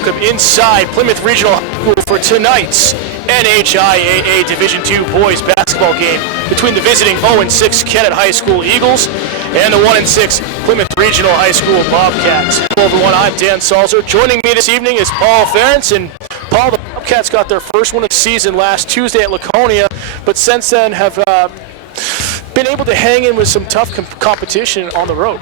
Inside Plymouth Regional High School for tonight's NHIAA Division II boys basketball game between the visiting 0-6 Kennett High School Eagles and the 1-6 Plymouth Regional High School Bobcats. Hello everyone, I'm Dan Salzer. Joining me this evening is Paul Ferentz. And Paul, the Bobcats got their first win of the season last Tuesday at Laconia, but since then have been able to hang in with some tough competition on the road.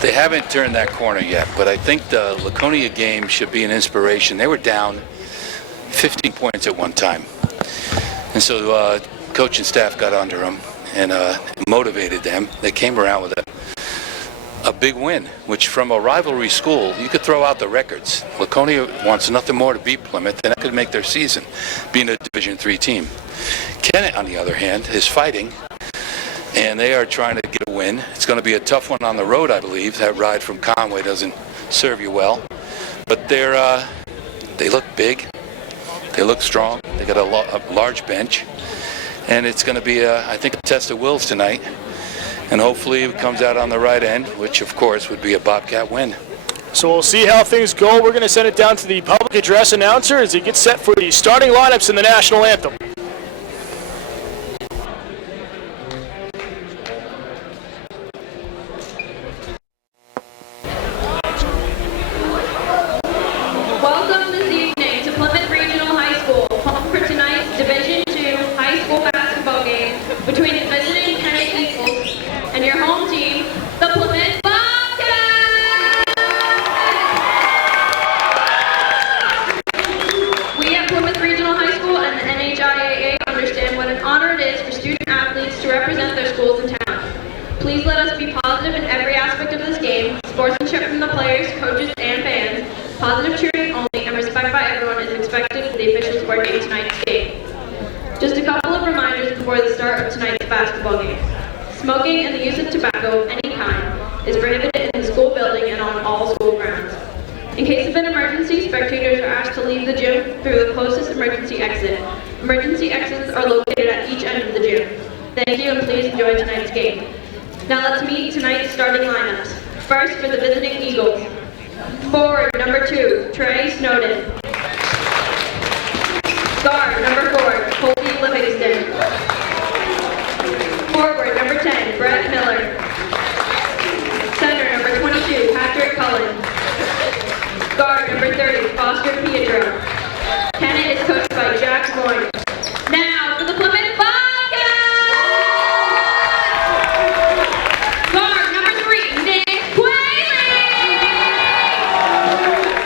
They haven't turned that corner yet, but I think the Laconia game should be an inspiration. They were down 15 points at one time. And so coach and staff got under them and motivated them. They came around with a big win, which from a rivalry school, you could throw out the records. Laconia wants nothing more to beat Plymouth, and that could make their season, being a Division III team. Kennett, on the other hand, is fighting, and they are trying to get a win. It's going to be a tough one on the road, I believe. That ride from Conway doesn't serve you well. But they look big. They look strong. They got a large bench. And it's going to be, I think, a test of wills tonight. And hopefully it comes out on the right end, which, of course, would be a Bobcat win. So we'll see how things go. We're going to send it down to the public address announcer as he gets set for the starting lineups in the national anthem. Welcome this evening to Plymouth Regional High School, home for tonight's Division II high school basketball game between the visiting Kennett Eagles and your home team, the Plymouth Bobcats! We at Plymouth Regional High School and the NHIAA understand what an honor it is for student athletes to represent their schools and towns. Please let us be positive in every aspect of this game, sportsmanship from the players, coaches, and fans, positive cheering only, and respect by everyone is expected for the officials coordinating tonight's game. Just a couple of reminders before the start of tonight's basketball game. Smoking and the use of tobacco of any kind is prohibited in the school building and on all school grounds. In case of an emergency, spectators are asked to leave the gym through the closest emergency exit. Emergency exits are located at each end of the gym. Thank you, and please enjoy tonight's game. Now let's meet tonight's starting lineups. First, for the visiting Eagles. Forward, number 2, Trey Snowden. Guard, number 4, Colby Livingston. Forward, number 10, Brett Miller. Center, number 22, Patrick Cullen. Guard, number 30, Foster Pietro. Kennett is coached by Jack Moyne. Now, for the Plymouth Bobcats! Guard, number 3, Nick Quayle.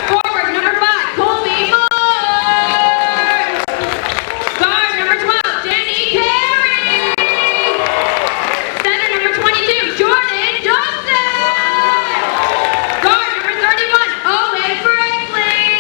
Forward, number 5, Colby Moore. Guard, number 12, Danny Carey. Center, number 22, Jordan Johnson. Guard, number 31, Owen Brinkley.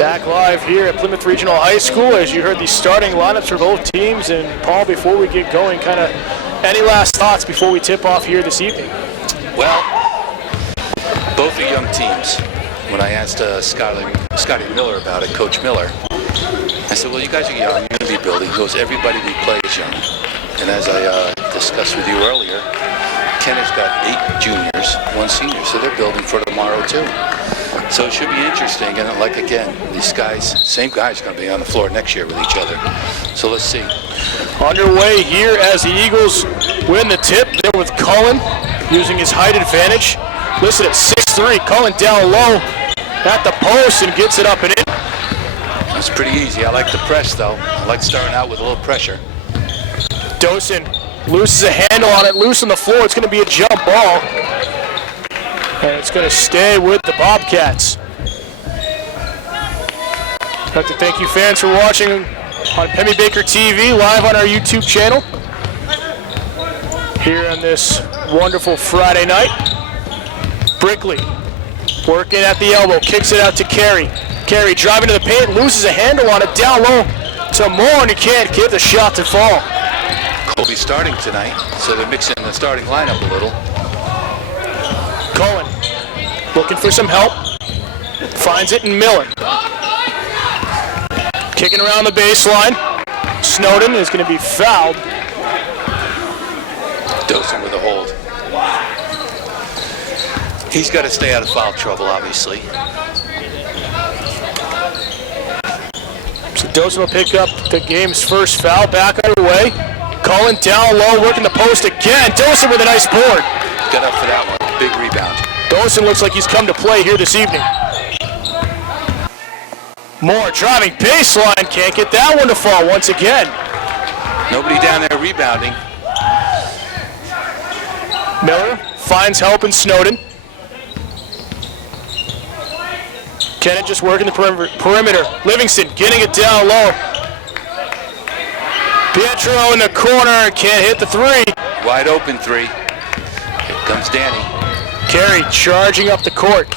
Back live here at Plymouth Regional High School as you heard the starting lineups for both teams. And Paul, before we get going, kind of any last thoughts before we tip off here this evening? Well, both are young teams. When I asked Scotty Miller about it, Coach Miller, I said, well, you guys are young, you're going to be building. He goes, everybody we play is young. And as I discussed with you earlier, Kennett's got 8 juniors, 1 senior, so they're building for tomorrow too. So it should be interesting, and like again, these guys, same guys, going to be on the floor next year with each other. So let's see. Underway here as the Eagles win the tip. There with Cullen using his height advantage. Listed at 6'3". Cullen down low at the post and gets it up and in. That's pretty easy. I like the press though. I like starting out with a little pressure. Dosen loses a handle on it, loose on the floor. It's going to be a jump ball. And it's going to stay with the Bobcats. I'd like to thank you fans for watching on Pemmy Baker TV, live on our YouTube channel. Here on this wonderful Friday night. Brickley working at the elbow, kicks it out to Carey. Carey driving to the paint, loses a handle on it, down low to Moore, and he can't get the shot to fall. Colby starting tonight, so they're mixing the starting lineup a little. Cullen looking for some help, finds it in Miller. Kicking around the baseline. Snowden is going to be fouled. Dosen with a hold. He's got to stay out of foul trouble, obviously. So Dosen will pick up the game's first foul, back underway. Cullen down low, working the post again. Dosen with a nice board. Got up for that one. Big rebound. Dosen looks like he's come to play here this evening. Moore driving baseline, can't get that one to fall once again. Nobody down there rebounding. Miller finds help in Snowden. Kennett just working the perimeter. Livingston getting it down low. Pietro in the corner, can't hit the 3. Wide open 3. Here comes Danny. Carey charging up the court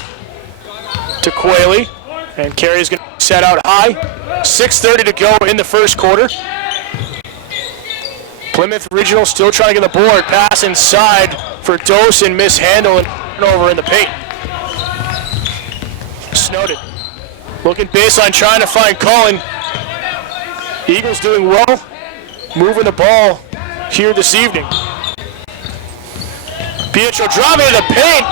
to Quayle, and Carey's going to set out high. 6:30 to go in the first quarter. Plymouth Regional still trying to get the board. Pass inside for Dosen, mishandle and over in the paint. Snowden looking baseline, trying to find Cullen. Eagles doing well, moving the ball here this evening. Pietro driving to the paint.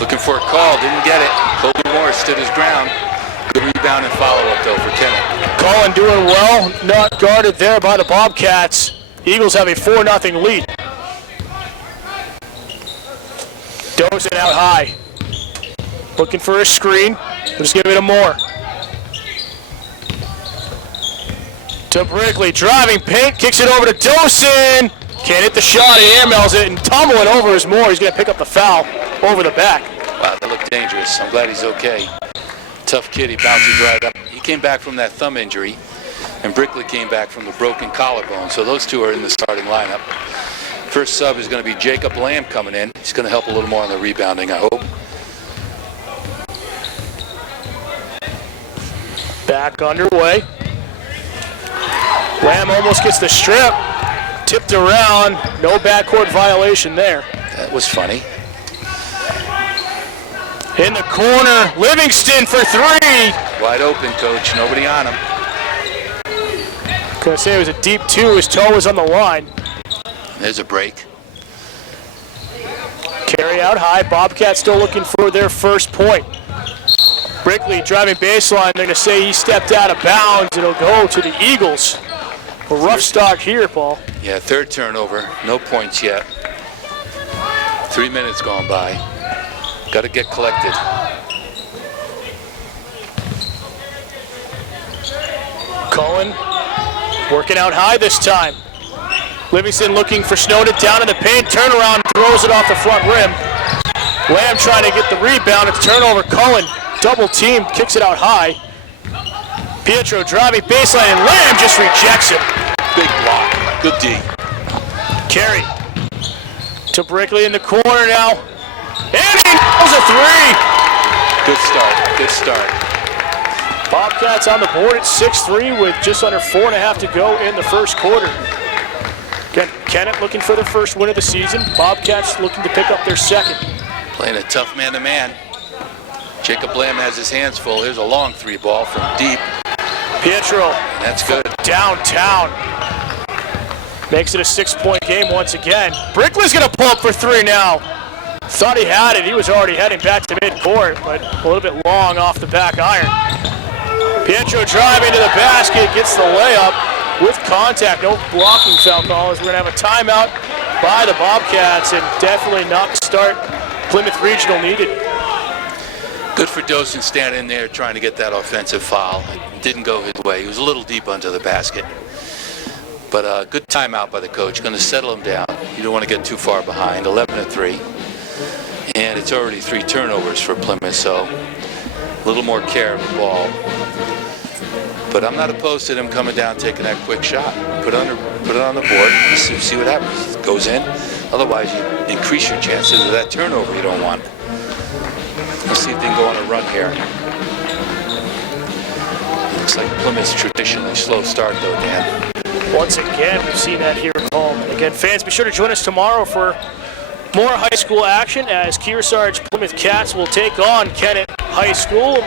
Looking for a call, didn't get it. Colby Moore stood his ground. Good rebound and follow-up though for Kennett. Cullen doing well, not guarded there by the Bobcats. Eagles have a 4-0 lead. Dosen out high. Looking for a screen. We'll just give it to Moore. To Brickley, driving paint, kicks it over to Dosen. Can't hit the shot, he airmails it, and tumbling over is Moore. He's going to pick up the foul over the back. Wow, that looked dangerous. I'm glad he's okay. Tough kid, he bounces right up. He came back from that thumb injury, and Brickley came back from the broken collarbone. So those two are in the starting lineup. First sub is going to be Jacob Lamb coming in. He's going to help a little more on the rebounding, I hope. Back underway. Lamb almost gets the strip. Tipped around. No backcourt violation there. That was funny. In the corner, Livingston for 3. Wide open, coach. Nobody on him. Gonna say it was a deep 2. His toe was on the line. There's a break. Carry out high. Bobcats still looking for their first point. Brickley driving baseline. They're gonna say he stepped out of bounds. It'll go to the Eagles. A rough start here, Paul. Yeah, third turnover. No points yet. 3 minutes gone by. Got to get collected. Cullen working out high this time. Livingston looking for Snowden down in the paint. Turnaround, throws it off the front rim. Lamb trying to get the rebound. It's turnover. Cullen double team, kicks it out high. Pietro driving baseline, and Lamb just rejects it. Big block. Good D. Carey to Brickley in the corner now. And he nails a 3. Good start. Good start. Bobcats on the board at 6-3 with just under 4.5 to go in the first quarter. Again, Kennett looking for their first win of the season. Bobcats looking to pick up their second. Playing a tough man-to-man. Jacob Lamb has his hands full. Here's a long three ball from deep. Pietro. That's good. Downtown. Makes it a 6-point game once again. Brickley's going to pull up for three now. Thought he had it. He was already heading back to midcourt, but a little bit long off the back iron. Pietro driving to the basket, gets the layup with contact. No blocking foul call as we're going to have a timeout by the Bobcats, and definitely not the start Plymouth Regional needed. Good for Dosen standing there trying to get that offensive foul. It didn't go his way. He was a little deep under the basket. But good timeout by the coach. Going to settle him down. You don't want to get too far behind. 11-3. And it's already 3 turnovers for Plymouth, so a little more care of the ball. But I'm not opposed to them coming down, taking that quick shot. Put it on the board, see what happens. It goes in. Otherwise, you increase your chances of that turnover you don't want. Let's see if they can go on a run here. Looks like Plymouth's traditionally slow start, though, Dan. Once again, we've seen that here at home. And again, fans, be sure to join us tomorrow for more high school action as Kearsarge Plymouth Cats will take on Kennett High School.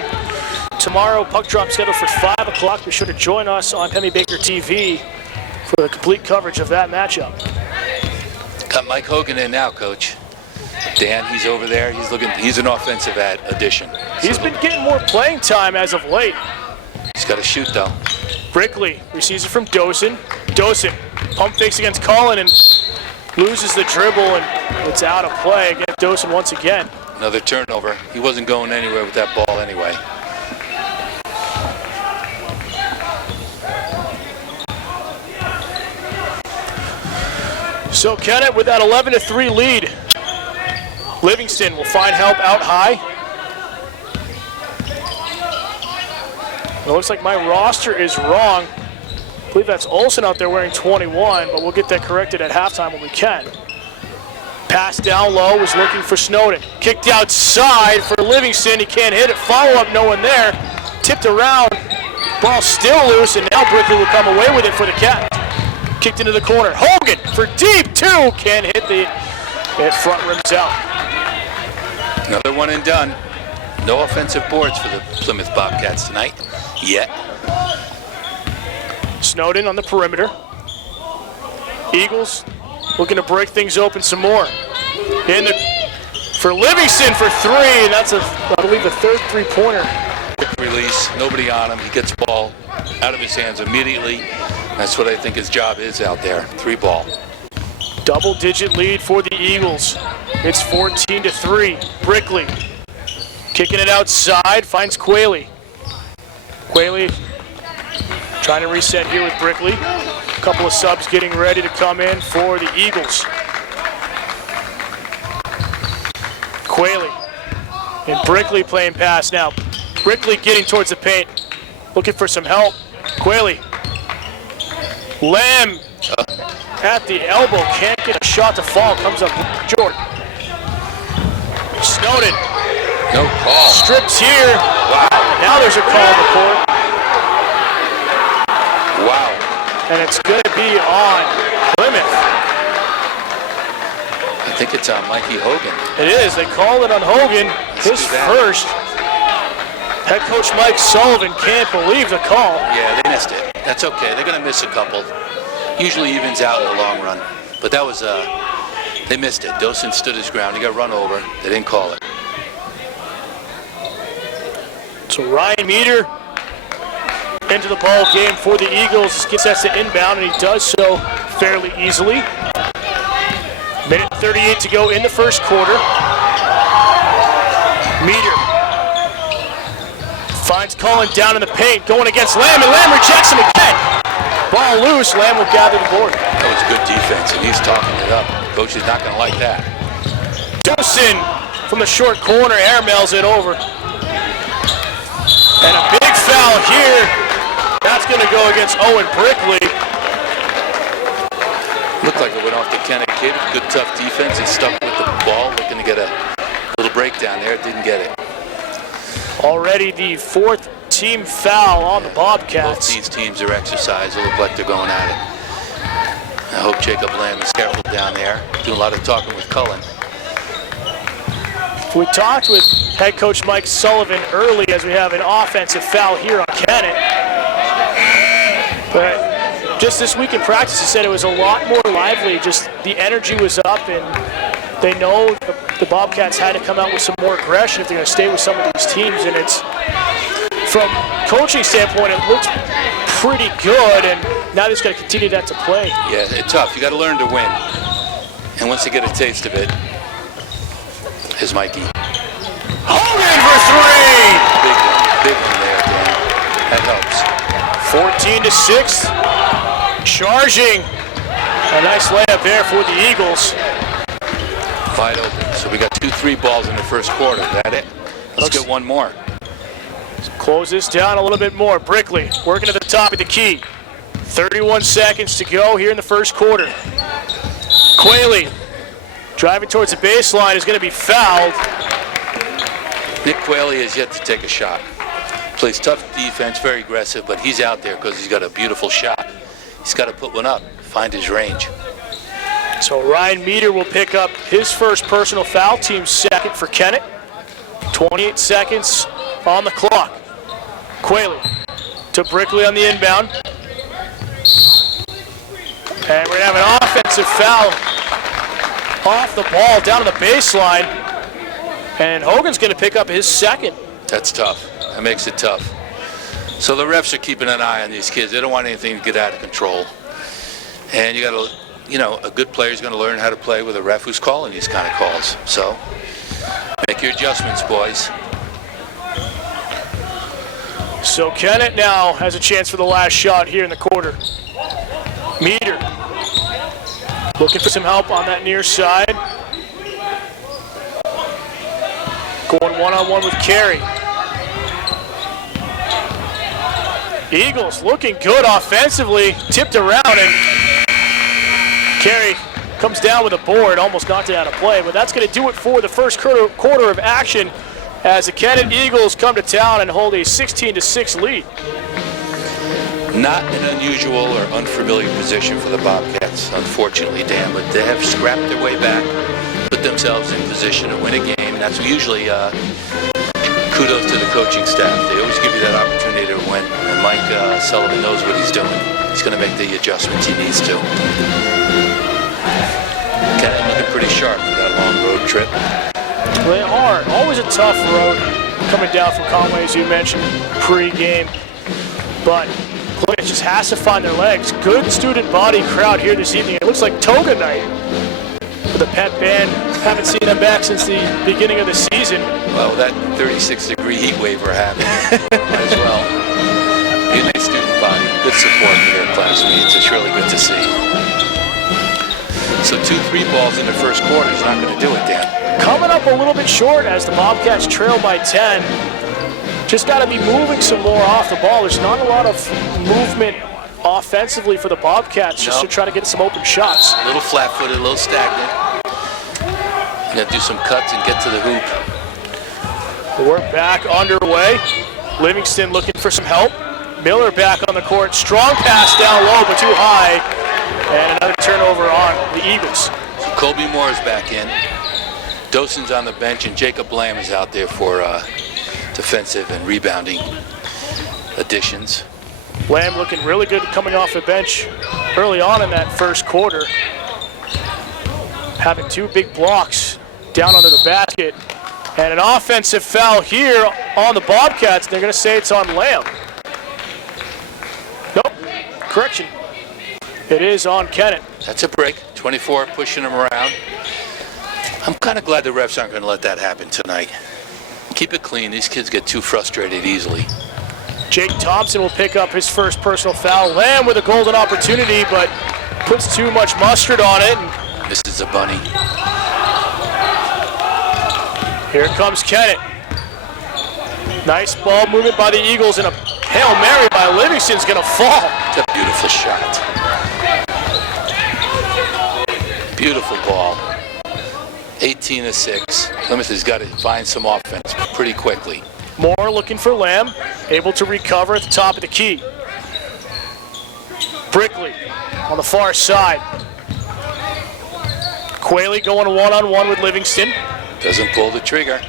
Tomorrow, puck drop scheduled for 5 o'clock. Be sure to join us on Hemi Baker TV for the complete coverage of that matchup. Got Mike Hogan in now, Coach. Dan, he's over there. He's an offensive addition. He's been getting more playing time as of late. He's got to shoot, though. Brickley receives it from Dosen. Dosen pump fakes against Cullen and loses the dribble, and it's out of play against Dosen once again. Another turnover. He wasn't going anywhere with that ball anyway. So Kennett with that 11-3 lead. Livingston will find help out high. It looks like my roster is wrong. I believe that's Olsen out there wearing 21, but we'll get that corrected at halftime when we can. Pass down low, was looking for Snowden. Kicked outside for Livingston, he can't hit it. Follow up, no one there. Tipped around, ball still loose, and now Brickley will come away with it for the Cats. Kicked into the corner. Hogan for deep two. Can't hit it front rims out. Another one and done. No offensive boards for the Plymouth Bobcats tonight, yet. Snowden on the perimeter. Eagles looking to break things open some more. For Livingston for three, and that's, I believe, the third three-pointer. Quick release, nobody on him. He gets the ball out of his hands immediately. That's what I think his job is out there, 3-ball. Double-digit lead for the Eagles. It's 14-3. Brickley kicking it outside, finds Quayle. Quayle trying to reset here with Brickley. A couple of subs getting ready to come in for the Eagles. Quayle and Brickley playing pass now. Brickley getting towards the paint, looking for some help. Quayle. Lamb at the elbow, can't get a shot to fall, comes up short. Snowden. No call. Strips here. Wow. Now there's a call on the court. Wow. And it's going to be on Plymouth. I think it's on Mikey Hogan. It is. They call it on Hogan. His first. Head coach Mike Sullivan can't believe the call. Yeah, they missed it. That's okay. They're going to miss a couple. Usually evens out in the long run. But that was, they missed it. Dosen stood his ground. He got run over. They didn't call it. So Ryan Meter into the ball game for the Eagles. Gets us to inbound, and he does so fairly easily. Minute 38 to go in the first quarter. Meter finds Cullen down in the paint, going against Lamb, and Lamb rejects him again. Ball loose, Lamb will gather the board. That was good defense, and he's talking it up. Coach is not going to like that. Dosen from the short corner, airmails it over. And a big foul here. That's going to go against Owen Brickley. Looked like it went off the Kennett kid. Good tough defense. He stuck with the ball, looking to get a little breakdown there. Didn't get it. Already the fourth team foul on the Bobcats. Both these teams are exercised. They look like they're going at it. I hope Jacob Lamb is careful down there. Doing a lot of talking with Cullen. We talked with head coach Mike Sullivan early as we have an offensive foul here on Kennett. But just this week in practice, he said it was a lot more lively. Just the energy was up, and they know the Bobcats had to come out with some more aggression if they're going to stay with some of these teams. And it's, from coaching standpoint, it looks pretty good, and now they're just going to continue that to play. Yeah, it's tough. You got to learn to win. And once you get a taste of it, here's Mikey. Hogan for three! Big one there, Dan. That helps. 14-6. Charging. A nice layup there for the Eagles. Wide open. So we got 2 3 balls in the first quarter. Is that it? Let's get one more. Close this down a little bit more. Brickley working at the top of the key. 31 seconds to go here in the first quarter. Quayle driving towards the baseline is going to be fouled. Nick Quayle has yet to take a shot. Plays tough defense, very aggressive, but he's out there because he's got a beautiful shot. He's got to put one up, find his range. So Ryan Meter will pick up his first personal foul, team second for Kennett. 28 seconds on the clock. Quayle to Brickley on the inbound. And we're going to have an offensive foul off the ball down to the baseline. And Hogan's going to pick up his second. That's tough. That makes it tough. So the refs are keeping an eye on these kids. They don't want anything to get out of control. And you got to, you know, a good player is going to learn how to play with a ref who's calling these kind of calls. So make your adjustments, boys. So Kennett now has a chance for the last shot here in the quarter. Meter looking for some help on that near side. Going one-on-one with Carey. Eagles looking good offensively. Tipped around, and Carey comes down with a board. Almost knocked it out of play, but that's going to do it for the first quarter of action as the Kennett Eagles come to town and hold a 16-6 lead. Not an unusual or unfamiliar position for the Bobcats, unfortunately, Dan, but they have scrapped their way back, put themselves in position to win a game, and that's usually kudos to the coaching staff. They always give you that opportunity to win, and Mike Sullivan knows what he's doing. He's going to make the adjustments he needs to. Kennett looking pretty sharp for that long road trip. They are. Always a tough road coming down from Conway, as you mentioned, pre-game. But Plymouth just has to find their legs. Good student body crowd here this evening. It looks like toga night with a pep band. Haven't seen them back since the beginning of the season. Well, that 36-degree heat wave we're having as well. Be a nice student body. Good support for their classmates. It's really good to see. So 2 3 balls in the first quarter is not going to do it, Dan. Coming up a little bit short as the Bobcats trail by 10. Just got to be moving some more off the ball. There's not a lot of movement offensively for the Bobcats just to try to get some open shots. A little flat-footed, a little stagnant. You got to do some cuts and get to the hoop. We're back underway. Livingston looking for some help. Miller back on the court. Strong pass down low, but too high. And another turnover on the Eagles. So Colby Moore is back in. Dawson's on the bench, and Jacob Lamb is out there for defensive and rebounding additions. Lamb looking really good coming off the bench early on in that first quarter. Having 2 big blocks down under the basket. And an offensive foul here on the Bobcats. They're going to say it's on Lamb. Nope. Correction. It is on Kennett. That's a break. 24 pushing him around. I'm kind of glad the refs aren't going to let that happen tonight. Keep it clean. These kids get too frustrated easily. Jake Thompson will pick up his first personal foul. Lamb with a golden opportunity, but puts too much mustard on it. This is a bunny. Here comes Kennett. Nice ball movement by the Eagles, and a Hail Mary by Livingston's going to fall. It's a beautiful shot. Beautiful ball. 18-6. Plymouth has got to find some offense pretty quickly. Moore looking for Lamb, able to recover at the top of the key. Brickley on the far side. Quayle going one-on-one with Livingston. Doesn't pull the trigger.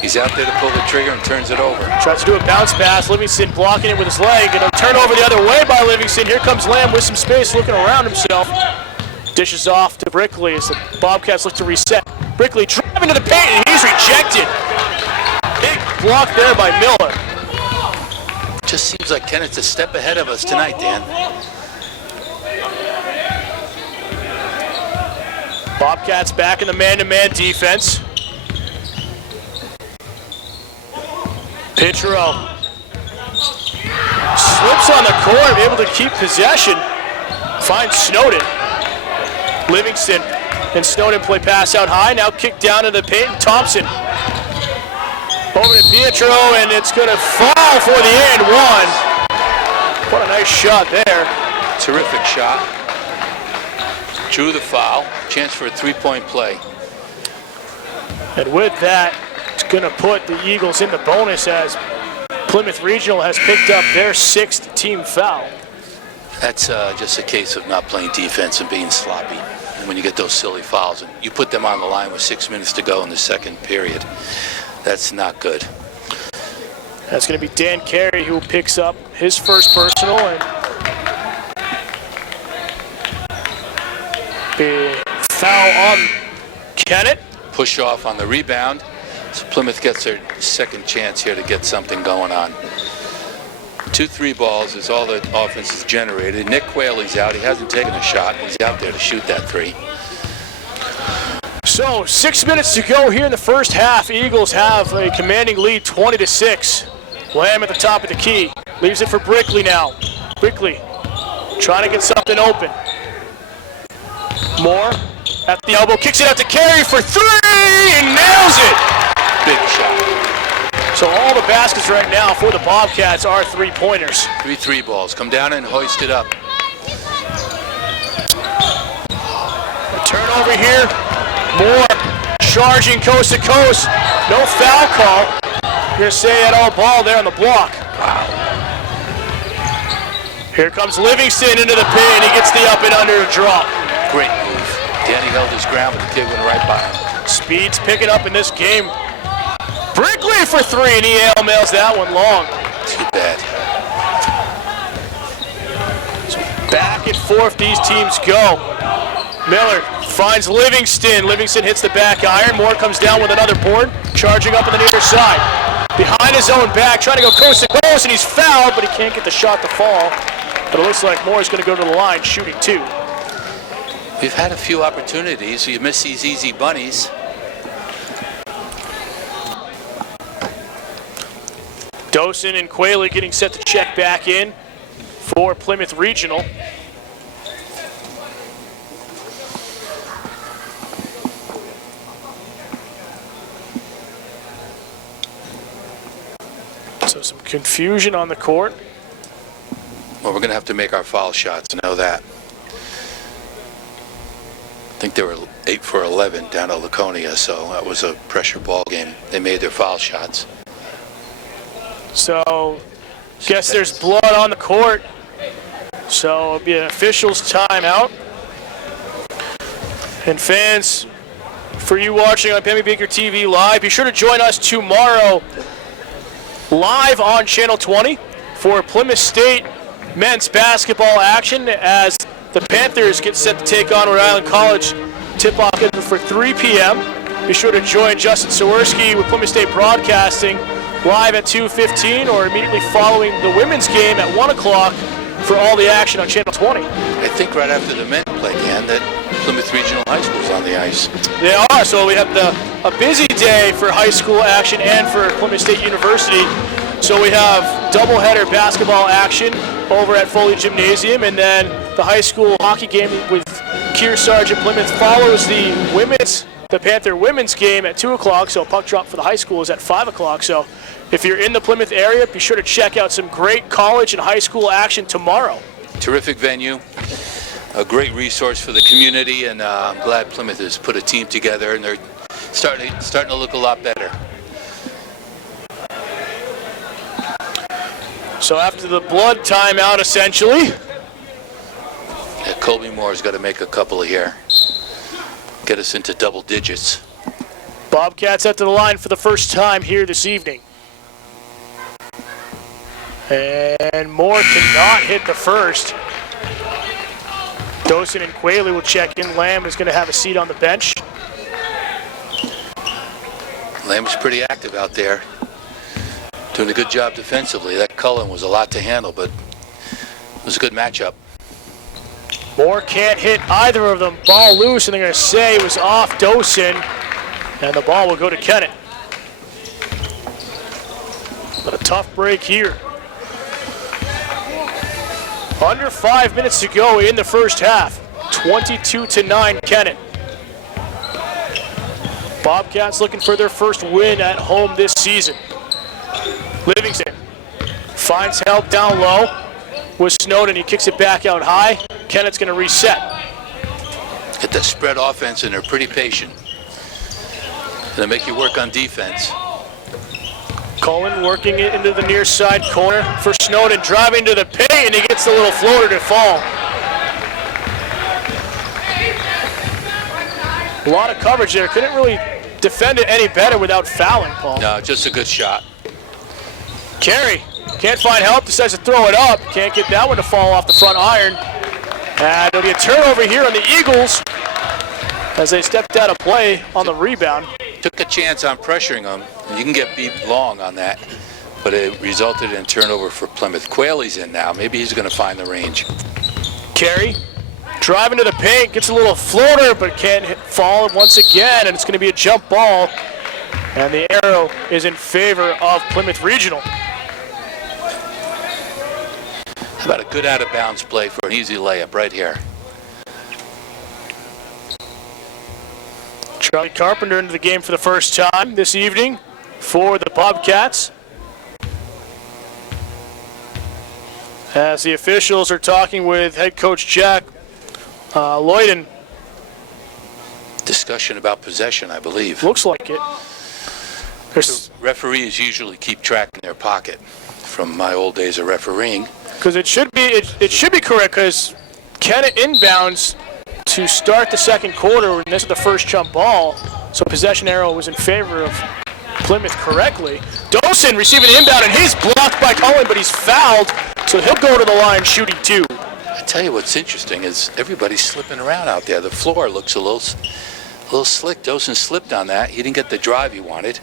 He's out there to pull the trigger and turns it over. Tries to do a bounce pass. Livingston blocking it with his leg. And a turnover the other way by Livingston. Here comes Lamb with some space, looking around himself. Dishes off to Brickley as the Bobcats look to reset. Brickley driving to the paint, and he's rejected. Big block there by Miller. Just seems like Kennett's a step ahead of us tonight, Dan. Bobcats back in the man-to-man defense. Pitro slips on the court, able to keep possession. Finds Snowden. Livingston and Snowden play pass out high. Now kick down to the paint. Thompson over to Pietro, and it's going to fall for the and one. What a nice shot there. Terrific shot. Drew the foul. Chance for a three-point play. And with that, it's going to put the Eagles in the bonus as Plymouth Regional has picked up their 6th team foul. That's just a case of not playing defense and being sloppy. And when you get those silly fouls and you put them on the line with 6 minutes to go in the second period, that's not good. That's going to be Dan Carey who picks up his first personal, and a foul on Kennett. Push off on the rebound. So Plymouth gets their second chance here to get something going on. 2 3 balls is all the offense has generated. Nick Quayley's out. He hasn't taken a shot. He's out there to shoot that 3. So 6 minutes to go here in the first half. Eagles have a commanding lead, 20-6. Lamb at the top of the key. Leaves it for Brickley now. Brickley trying to get something open. Moore at the elbow, kicks it out to Carey for 3 and nails it. Big shot. So all the baskets right now for the Bobcats are 3-pointers. 3 3 balls. Come down and hoist it up. A turnover here. Moore charging coast to coast. No foul call. You're going to say that all ball there on the block. Wow. Here comes Livingston into the pin. He gets the up and under drop. Great move. Danny held his ground, but the kid went right by him. Speed's picking up in this game. Brickley for 3, and he mails that one long. Too bad. So back and forth these teams go. Miller finds Livingston. Livingston hits the back iron. Moore comes down with another board, charging up on the near side. Behind his own back, trying to go coast to coast, and he's fouled, but he can't get the shot to fall. But it looks like Moore's going to go to the line, shooting 2. We've had a few opportunities. You miss these easy bunnies. Dosen and Quayle getting set to check back in for Plymouth Regional. So some confusion on the court. Well, we're going to have to make our foul shots. I know that. I think they were 8 for 11 down at Laconia, so that was a pressure ball game. They made their foul shots. So, guess there's blood on the court. So it'll be an official's timeout. And fans, for you watching on Pammy Baker TV Live, be sure to join us tomorrow live on Channel 20 for Plymouth State men's basketball action as the Panthers get set to take on Rhode Island College. Tip-off for 3 p.m. Be sure to join Justin Sawerski with Plymouth State Broadcasting live at 2:15 or immediately following the women's game at 1 o'clock for all the action on Channel 20. I think right after the men play, Dan, that Plymouth Regional High School's on the ice. They are, so we have a busy day for high school action and for Plymouth State University. So we have doubleheader basketball action over at Foley Gymnasium, and then the high school hockey game with Kearsarge at Plymouth follows the Panther women's game at 2 o'clock, so puck drop for the high school is at 5 o'clock. So if you're in the Plymouth area, be sure to check out some great college and high school action tomorrow. Terrific venue, a great resource for the community, and I'm glad Plymouth has put a team together, and they're starting to look a lot better. So after the blood timeout, essentially. Yeah, Colby Moore's got to make a couple here. Get us into double digits. Bobcats up to the line for the first time here this evening. And Moore cannot hit the first. Dosen and Quayle will check in. Lamb is going to have a seat on the bench. Lamb was pretty active out there. Doing a good job defensively. That Cullen was a lot to handle, but it was a good matchup. Moore can't hit either of them. Ball loose, and they're going to say it was off Dosen, and the ball will go to Kennett. But a tough break here. Under 5 minutes to go in the first half. 22-9 Kennett. Bobcats looking for their first win at home this season. Livingston finds help down low with Snowden. He kicks it back out high. Kennett's going to reset. Get that spread offense, and they're pretty patient. Gonna make you work on defense. Cullen working it into the near side corner for Snowden, driving to the paint, and he gets the little floater to fall. A lot of coverage there. Couldn't really defend it any better without fouling, Paul. No, just a good shot. Carey can't find help, decides to throw it up. Can't get that one to fall off the front iron. And it'll be a turnover here on the Eagles as they stepped out of play on the rebound. Took a chance on pressuring them. You can get beat long on that, but it resulted in turnover for Plymouth. Quayley's in now. Maybe he's going to find the range. Carey driving to the paint, gets a little floater, but can't fall once again, and it's going to be a jump ball. And the arrow is in favor of Plymouth Regional. How about a good out-of-bounds play for an easy layup right here? Charlie Carpenter into the game for the first time this evening for the Bobcats. As the officials are talking with head coach Jack Lloyden. Discussion about possession, I believe. Looks like it. Referees usually keep track in their pocket from my old days of refereeing. Because it should be correct, because Kennett inbounds to start the second quarter, and this is the first jump ball. So possession arrow was in favor of Plymouth correctly. Dosen receiving the inbound, and he's blocked by Cullen, but he's fouled, so he'll go to the line shooting two. I tell you what's interesting is everybody's slipping around out there. The floor looks a little slick. Dosen slipped on that. He didn't get the drive he wanted,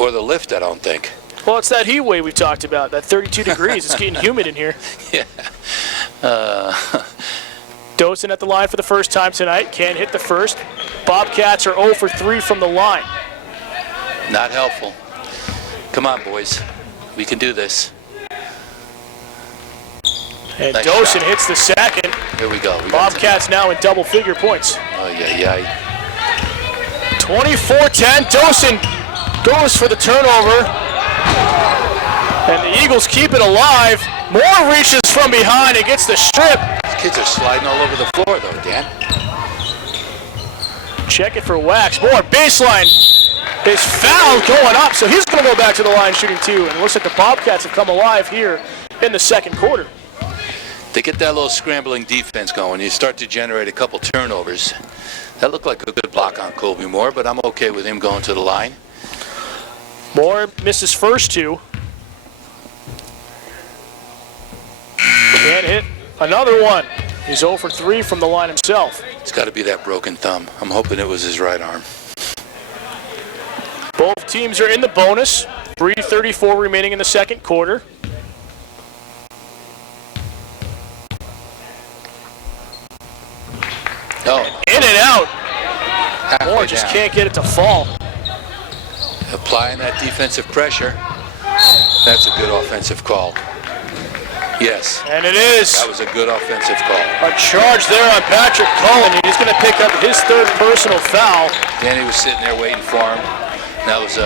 or the lift, I don't think. Well, it's that heat wave we've talked about, that 32 degrees. It's getting humid in here. Yeah. Dosen at the line for the first time tonight. Can't hit the first. Bobcats are 0 for 3 from the line. Not helpful. Come on, boys. We can do this. And Nice Dosen shot. hits the second. Here we go. Bobcats now in double-figure points. Oh, yeah. 24-10. Dosen goes for the turnover. And the Eagles keep it alive. Moore reaches from behind and gets the strip. These kids are sliding all over the floor, though, Dan. Check it for Wax. Moore, baseline is fouled going up, so he's going to go back to the line shooting two. And it looks like the Bobcats have come alive here in the second quarter. They get that little scrambling defense going. You start to generate a couple turnovers. That looked like a good block on Colby Moore, but I'm okay with him going to the line. Moore misses first two. Can't hit another one. He's 0 for 3 from the line himself. It's got to be that broken thumb. I'm hoping it was his right arm. Both teams are in the bonus. 3:34 remaining in the second quarter. Oh, In and out. halfway Moore just down. can't get it to fall. Applying that defensive pressure. That's a good offensive call. Yes, And it is that was a good offensive call. a charge there on Patrick Cullen. He's going to pick up his third personal foul. Danny was sitting there waiting for him. That was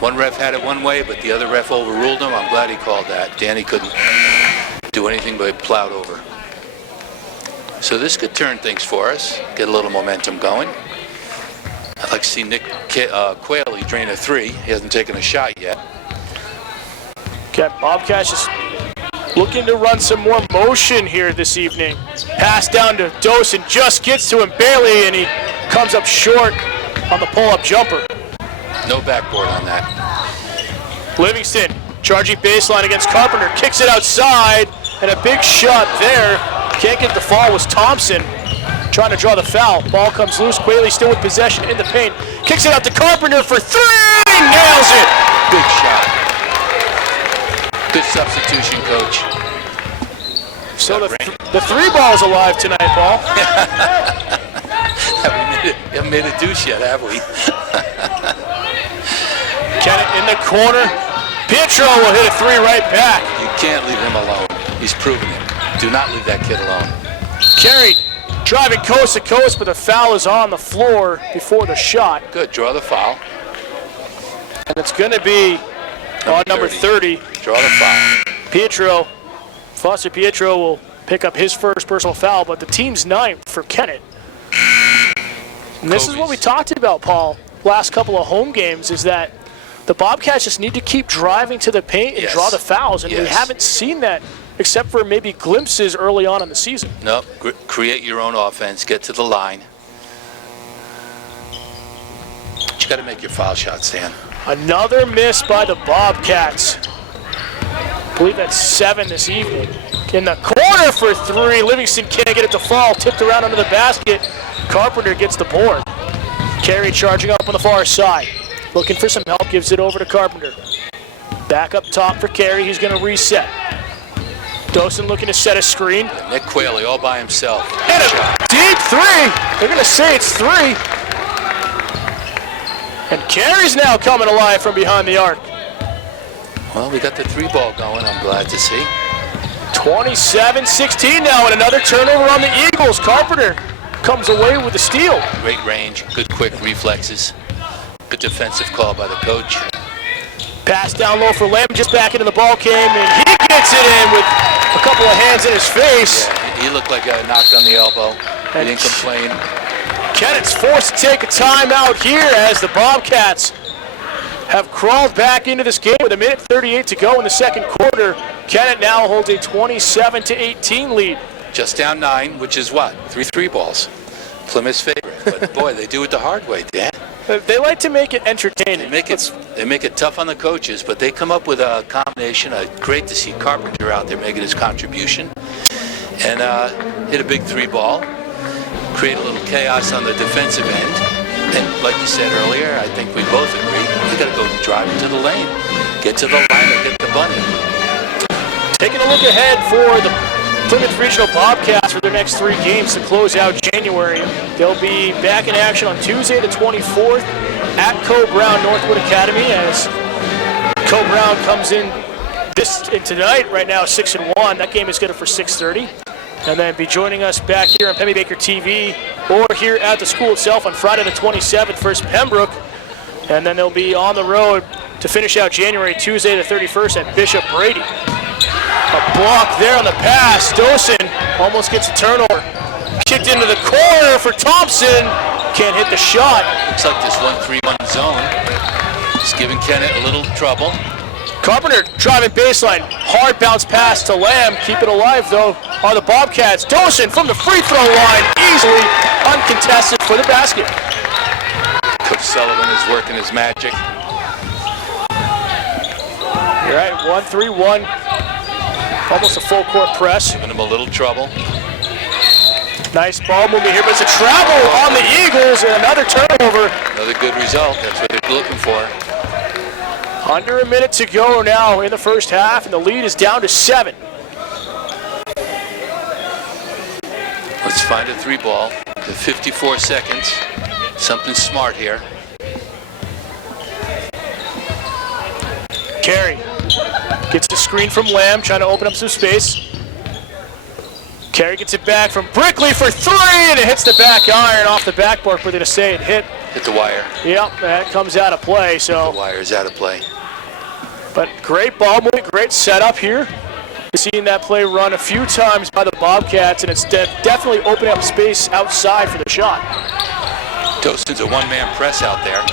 one ref had it one way, but the other ref overruled him. I'm glad he called that. Danny couldn't do anything but plowed over. So this could turn things for us, get a little momentum going. I'd like to see Nick Quayle drain a three. He hasn't taken a shot yet. Okay, Bobcats just looking to run some more motion here this evening. Pass down to Dosen, just gets to him barely, and he comes up short on the pull-up jumper. No backboard on that. Livingston charging baseline against Carpenter, kicks it outside, and a big shot there. Can't get the fall, was Thompson trying to draw the foul. Ball comes loose, Quayle still with possession in the paint. Kicks it out to Carpenter for three, nails it! Big shot. Good substitution, coach. So the three ball's alive tonight, Paul. We haven't made a deuce yet, have we? Kennett in the corner. Pietro will hit a three right back. You can't leave him alone. He's proven it. Do not leave that kid alone. Carey driving coast to coast, but the foul is on the floor before the shot. Good, draw the foul. And it's going to be on number 30. Draw the foul. Pietro, Foster Pietro will pick up his first personal foul, but the team's ninth for Kennett. And this is what we talked about, Paul, last couple of home games, is that the Bobcats just need to keep driving to the paint and draw the fouls, and we haven't seen that except for maybe glimpses early on in the season. No, create your own offense, get to the line. But you got to make your foul shots, Dan. Another miss by the Bobcats. I believe that's 7 this evening. In the corner for three. Livingston can't get it to fall. Tipped around under the basket. Carpenter gets the board. Carey charging up on the far side. Looking for some help, gives it over to Carpenter. Back up top for Carey, he's going to reset. Dosen looking to set a screen. Nick Quayle all by himself. And a deep three. They're going to say it's 3. And Carey's now coming alive from behind the arc. Well, we got the 3-ball going, I'm glad to see. 27-16 now, and another turnover on the Eagles. Carpenter comes away with the steal. Great range, good quick reflexes. Good defensive call by the coach. Pass down low for Lamb, just back into the ball game, and he gets it in with a couple of hands in his face. Yeah, he looked like he got knocked on the elbow. He didn't complain. Kennett's forced to take a timeout here as the Bobcats have crawled back into this game with 1:38 to go in the second quarter. Kennett now holds a 27-18 lead. Just down 9, which is what? 3 balls. Plymouth's favorite. But boy, they do it the hard way, Dan. They like to make it entertaining. They make it tough on the coaches, but they come up with a combination. Great to see Carpenter out there making his contribution. And hit a big 3-ball. Create a little chaos on the defensive end. And like you said earlier, I think we both agree, you got to go drive into the lane. Get to the line and get the bunny. Taking a look ahead for the Plymouth Regional Bobcats for their next 3 games to close out January. They'll be back in action on Tuesday the 24th at Co-Brown Northwood Academy as Co-Brown comes in tonight, right now 6-1. That game is scheduled for 6:30. And then be joining us back here on Pemmy Baker TV or here at the school itself on Friday the 27th versus Pembroke. And then they'll be on the road to finish out January, Tuesday the 31st at Bishop Brady. A block there on the pass. Dosen almost gets a turnover. Kicked into the corner for Thompson. Can't hit the shot. Looks like this 1-3-1 zone is giving Kennett a little trouble. Carpenter driving baseline. Hard bounce pass to Lamb. Keep it alive, though, are the Bobcats. Dosen from the free throw line. Easily uncontested for the basket. Coach Sullivan is working his magic. You're right, 1-3-1. Almost a full court press. Giving him a little trouble. Nice ball movement here, but it's a travel on the Eagles and another turnover. Another good result. That's what they're looking for. Under a minute to go now in the first half, and the lead is down to 7. Let's find a 3-ball. The 54 seconds. Something smart here. Carey gets the screen from Lamb, trying to open up some space. Carey gets it back from Brickley for 3, and it hits the back iron off the backboard. We're going to say it hit the wire. Yep, that comes out of play. So the wire is out of play. But great ball movement, great setup here. We've seen that play run a few times by the Bobcats, and it's definitely opening up space outside for the shot. Dosen's a one-man press out there.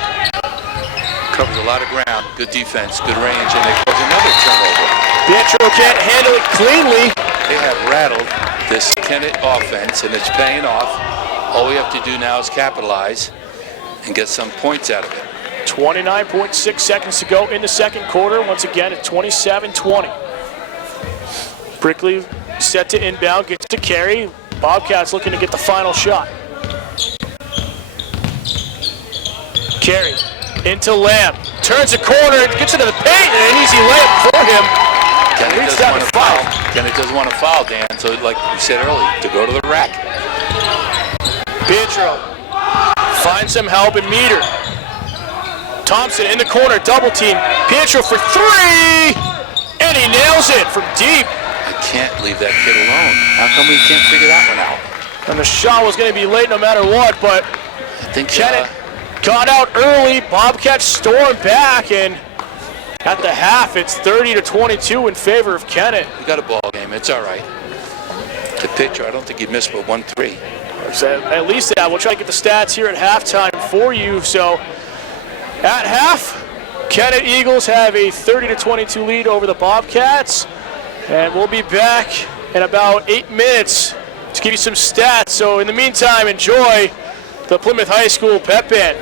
Covers a lot of ground, good defense, good range, and they cause another turnover. Pietro can't handle it cleanly. They have rattled this Kennett offense, and it's paying off. All we have to do now is capitalize and get some points out of it. 29.6 seconds to go in the second quarter. Once again at 27-20. Brickley set to inbound, gets to carry. Bobcats looking to get the final shot. Carry into Lamb. Turns the corner, gets into the paint, and an easy layup for him. Kennett doesn't want to foul. Kennett doesn't want to foul, Dan. So like we said earlier, to go to the rack. Pietro finds some help and Meter. Thompson in the corner, double team. Pietro for three, and he nails it from deep. I can't leave that kid alone. How come we can't figure that one out? And the shot was going to be late no matter what, but I think Kennett got out early. Bobcats stormed back, and at the half, it's 30-22 in favor of Kennett. we got a ball game. It's all right. The pitcher, I don't think he missed but 1-3. So at least that. We'll try to get the stats here at halftime for you. So at half, Kennett Eagles have a 30-22 lead over the Bobcats. And we'll be back in about 8 minutes to give you some stats. So in the meantime, enjoy the Plymouth High School pep band.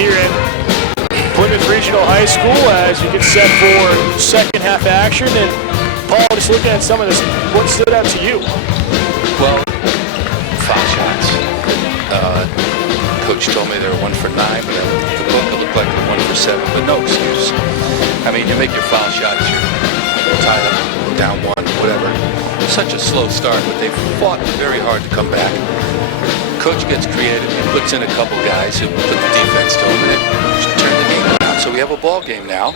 here in Plymouth Regional High School as you get set for second half action. And Paul, just looking at some of this, what stood out to you? Well, foul shots. Coach told me they were 1 for 9, but the book it looked like they were 1 for 7, but no excuse. I mean, you make your foul shots, you're tied up, down 1, whatever. Such a slow start, but they fought very hard to come back. Coach gets creative. He puts in a couple guys who put the defense to him, and it turned the game around. So we have a ball game now,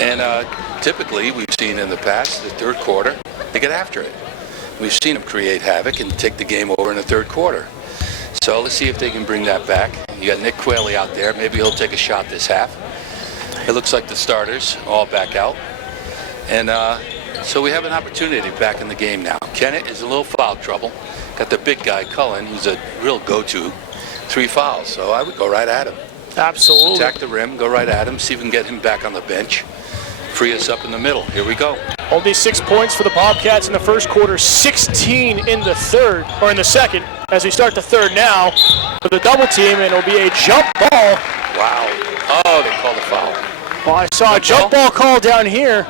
and typically we've seen in the past, the third quarter, they get after it. We've seen them create havoc and take the game over in the third quarter. So let's see if they can bring that back. You got Nick Quayle out there. Maybe he'll take a shot this half. It looks like the starters all back out. And so we have an opportunity back in the game now. Kennett is a little foul trouble. Got the big guy, Cullen, who's a real go-to. 3 fouls, so I would go right at him. Absolutely. Attack the rim, go right at him, see if we can get him back on the bench. Free us up in the middle. Here we go. Only 6 points for the Bobcats in the first quarter, 16 in the third, or in the second, as we start the third now with a double team, and it'll be a jump ball. Wow. Oh, they called a foul. Well, I saw a jump ball call down here.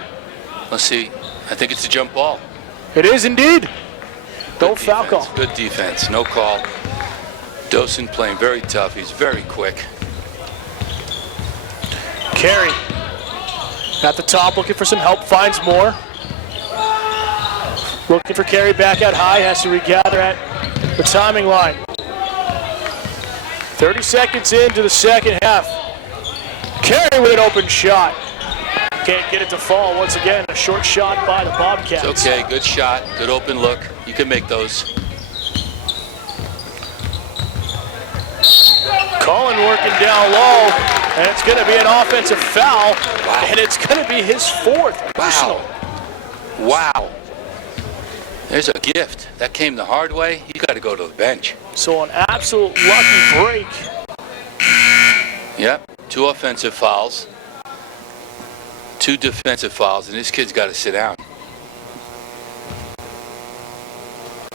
Let's see. I think it's a jump ball. It is indeed. No foul call. Good defense. No call. Dosen playing very tough. He's very quick. Carey at the top, looking for some help, finds more. Looking for Carey back out high, has to regather at the timing line. 30 seconds into the second half. Carey with an open shot. Can't get it to fall. Once again, a short shot by the Bobcats. It's okay, good shot, good open look. You can make those. Cullen working down low, and it's going to be an offensive foul, and it's going to be his 4th personal. Wow. There's a gift. That came the hard way. You got to go to the bench. So an absolute lucky break. Yep, 2 offensive fouls, 2 defensive fouls, and this kid's got to sit down.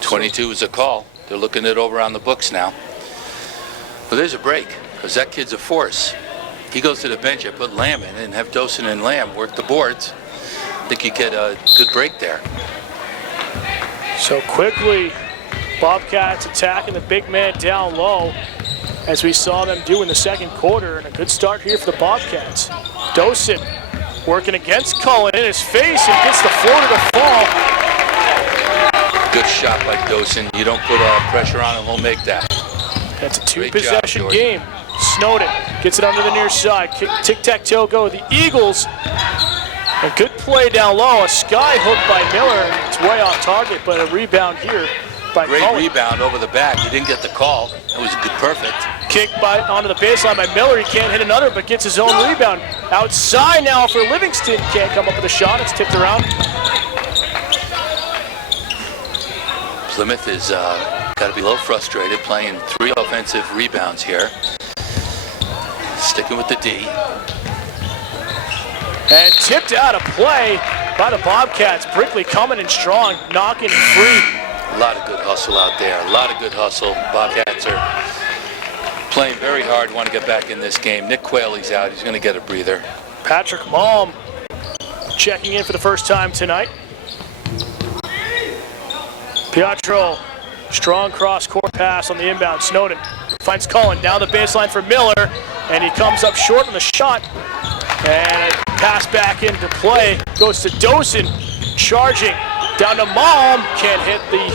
22 is a call. They're looking it over on the books now. But there's a break, because that kid's a force. He goes to the bench. I put Lamb in and have Dosen and Lamb work the boards. I think you get a good break there. So quickly, Bobcats attacking the big man down low, as we saw them do in the second quarter, and a good start here for the Bobcats. Dosen working against Cullen in his face and gets the floater to fall. Good shot by Dosen. You don't put pressure on him, he'll make that. That's a 2-possession game. Snowden gets it under the near side. Tic-tac-toe go the Eagles. A good play down low. A sky hook by Miller. It's way off target, but a rebound here by Great Cullen. rebound over the back. He didn't get the call. It was good, perfect. Kick onto the baseline by Miller. He can't hit another, but gets his own rebound. Outside now for Livingston. Can't come up with a shot. It's tipped around. Plymouth is got to be a little frustrated, playing 3 offensive rebounds here. Sticking with the D. And tipped out of play by the Bobcats. Brickley coming in strong, knocking it free. A lot of good hustle out there. A lot of good hustle. Bobcats are playing very hard, want to get back in this game. Nick Quayle, he's out. He's going to get a breather. Patrick Malm checking in for the first time tonight. Pietro, strong cross-court pass on the inbound. Snowden finds Cullen down the baseline for Miller, and he comes up short on the shot. And a pass back into play. Goes to Dosen, charging. Down to Malm, can't hit the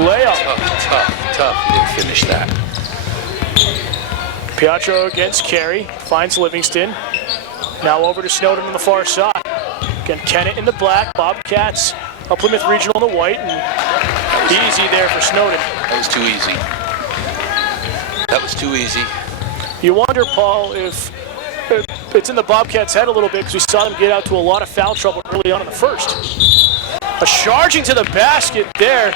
layup. Tough. He didn't finish that. Pietro against Carey, finds Livingston. Now over to Snowden on the far side. Again, Kennett in the black, Bobcats, Plymouth Regional in the white, and easy there for Snowden. That was too easy. That was too easy. You wonder, Paul, if it's in the Bobcats' head a little bit, because we saw them get out to a lot of foul trouble early on in the first. A charging to the basket there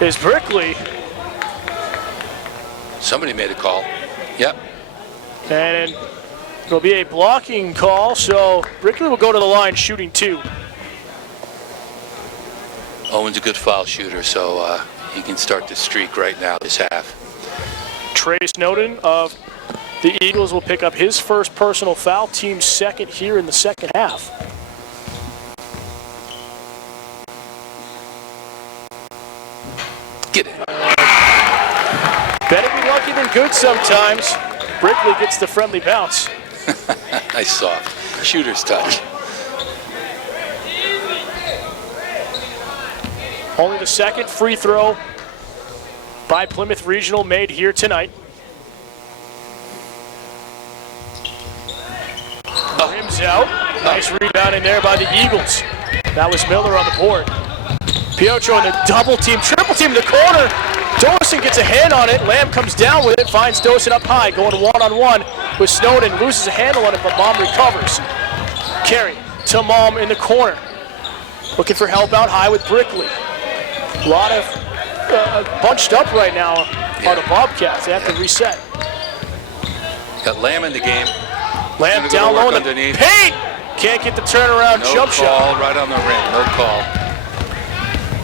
is Brickley. Somebody made a call. Yep. And it'll be a blocking call, so Brickley will go to the line shooting 2. Owen's a good foul shooter, so he can start the streak right now this half. Trey Snowden of The Eagles will pick up his first personal foul, team's second here in the second half. Get it. Better be lucky than good sometimes. Brickley gets the friendly bounce. Nice soft. Shooter's touch. Only the second free throw by Plymouth Regional made here tonight. Rims out. Nice rebound in there by the Eagles. That was Miller on the board. Pietro in the double team, triple team in the corner. Dosen gets a hand on it. Lamb comes down with it, finds Dosen up high, going one-on-one with Snowden. Loses a handle on it, but Mom recovers. Carry to Mom in the corner. Looking for help out high with Brickley. A lot of bunched up right now are the Bobcats. They have to reset. Got Lamb in the game. Lamb down low in the paint. Can't get the turnaround jump shot. No call right on the rim. No call.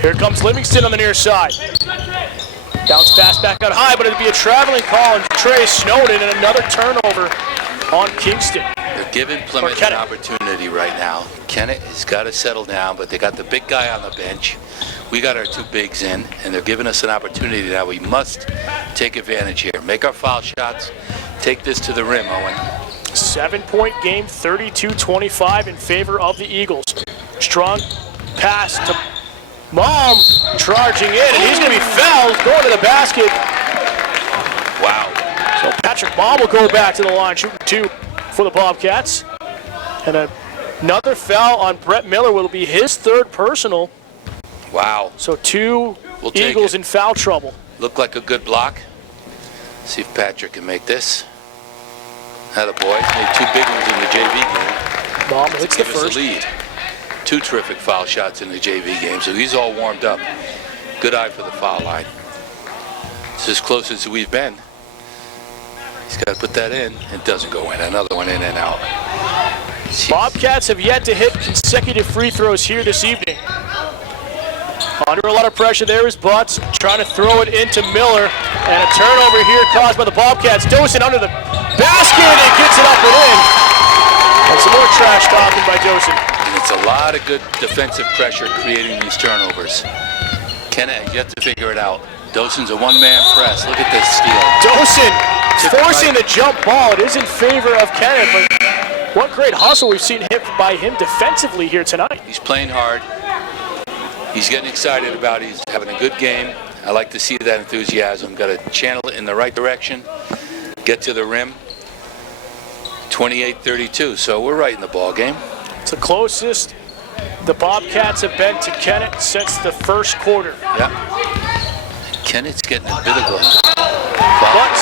Here comes Livingston on the near side. Bounce pass back out high, but it'll be a traveling call on Trey Snowden and another turnover on Kingston. They're giving Plymouth an opportunity right now. Kennett has got to settle down, but they got the big guy on the bench. We got our two bigs in, and they're giving us an opportunity now. We must take advantage here. Make our foul shots. Take this to the rim, Owen. 7-point game, 32-25 in favor of the Eagles. Strong pass to Mom, charging in, and he's going to be fouled, going to the basket. Wow. So Patrick Mom will go back to the line, shooting two for the Bobcats. And another foul on Brett Miller will be his third personal. Wow. So two Eagles in foul trouble. Looked like a good block. See if Patrick can make this. Attaboy. Made two big ones in the JV game. Mom hits the first. Lead. Two terrific foul shots in the JV game, so he's all warmed up. Good eye for the foul line. It's as close as we've been. He's got to put that in. It doesn't go in. Another one in and out. Jeez. Bobcats have yet to hit consecutive free throws here this evening. Under a lot of pressure there is Butts trying to throw it into Miller, and a turnover here caused by the Bobcats. Dosen under the basket and gets it up and in. And some more trash talking by Dosen. And it's a lot of good defensive pressure creating these turnovers. Kennett yet to figure it out. Dosen's a one-man press. Look at this steal. Dosen forcing the jump ball. It is in favor of Kennett, but what great hustle we've seen by him defensively here tonight. He's playing hard. He's getting excited about it. He's having a good game. I like to see that enthusiasm. Got to channel it in the right direction. Get to the rim. 28-32, so we're right in the ball game. It's the closest the Bobcats have been to Kennett since the first quarter. Yeah. Kennett's getting a bit of a... But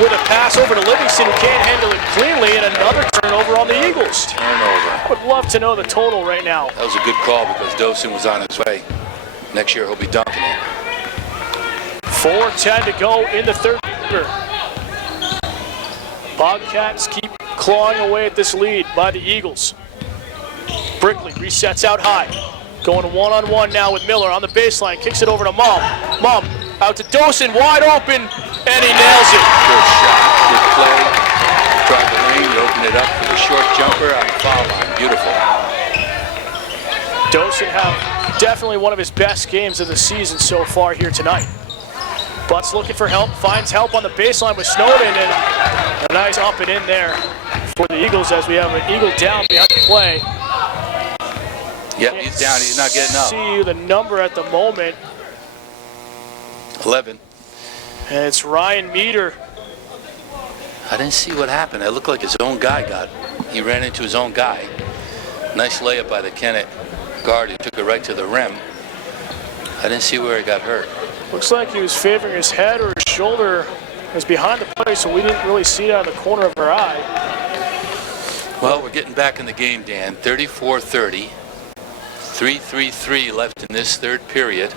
with a pass over to Livingston, who can't handle it cleanly, and another turnover on the Eagles. Turnover. I would love to know the total right now. That was a good call because Dosen was on his way. Next year he'll be dunking it. 4:10 to go in the third quarter. Bobcats keep clawing away at this lead by the Eagles. Brickley resets out high. Going one-on-one now with Miller on the baseline. Kicks it over to Mom. Mom out to Dosen, wide open, and he nails it. Good shot, good play. Drive the lane, you open it up for the short jumper on the foul line. Beautiful. Dosen have definitely one of his best games of the season so far here tonight. Butts looking for help, finds help on the baseline with Snowden, and a nice up and in there for the Eagles as we have an Eagle down behind the play. Yep, he's down, he's not getting up. See the number at the moment. 11. And it's Ryan Meter. I didn't see what happened. It looked like his own guy he ran into his own guy. Nice layup by the Kennett guard. He took it right to the rim. I didn't see where he got hurt. Looks like he was favoring his head or his shoulder. It was behind the play, so we didn't really see it out of the corner of our eye. Well, we're getting back in the game, Dan. 34-30. 3:33 left in this third period.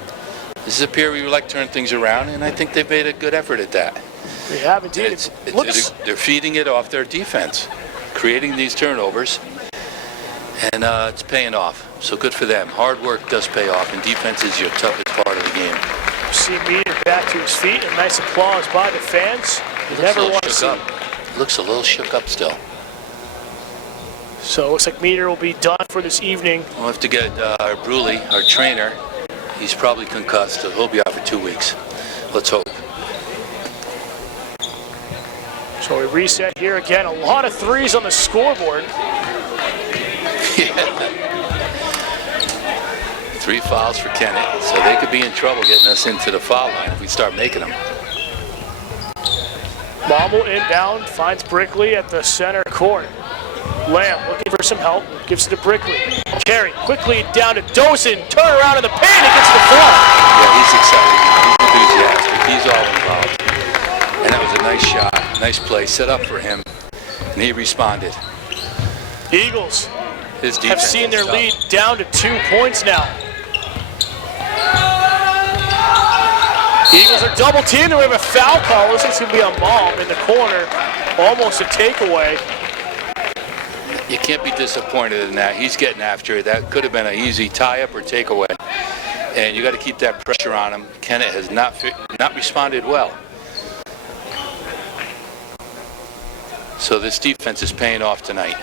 This is a period we would like to turn things around, and I think they've made a good effort at that. They have indeed. They're feeding it off their defense, creating these turnovers, and it's paying off. So good for them. Hard work does pay off, and defense is your toughest part of the game. See Meter back to his feet, and nice applause by the fans. You never want to see looks a little shook up still. So it looks like Meter will be done for this evening. We'll have to get our Bruley, our trainer. He's probably concussed, so he'll be out for 2 weeks. Let's hope. So we reset here again. A lot of threes on the scoreboard. Yeah. 3 fouls for Kennett, so they could be in trouble getting us into the foul line if we start making them. Baumel inbound, finds Brickley at the center court. Lamb looking for some help, gives it to Brickley. Carry quickly down to Dosen, turn around in the paint and gets the ball. Yeah, he's excited, he's enthusiastic, he's all involved. And that was a nice shot, nice play, set up for him, and he responded. Eagles His have seen their lead down to 2 points now. Eagles are double teamed, and we have a foul call. Looks like it's going to be a Malm in the corner, almost a takeaway. You can't be disappointed in that. He's getting after it. That could have been an easy tie-up or takeaway. And you got to keep that pressure on him. Kennett has not responded well. So this defense is paying off tonight.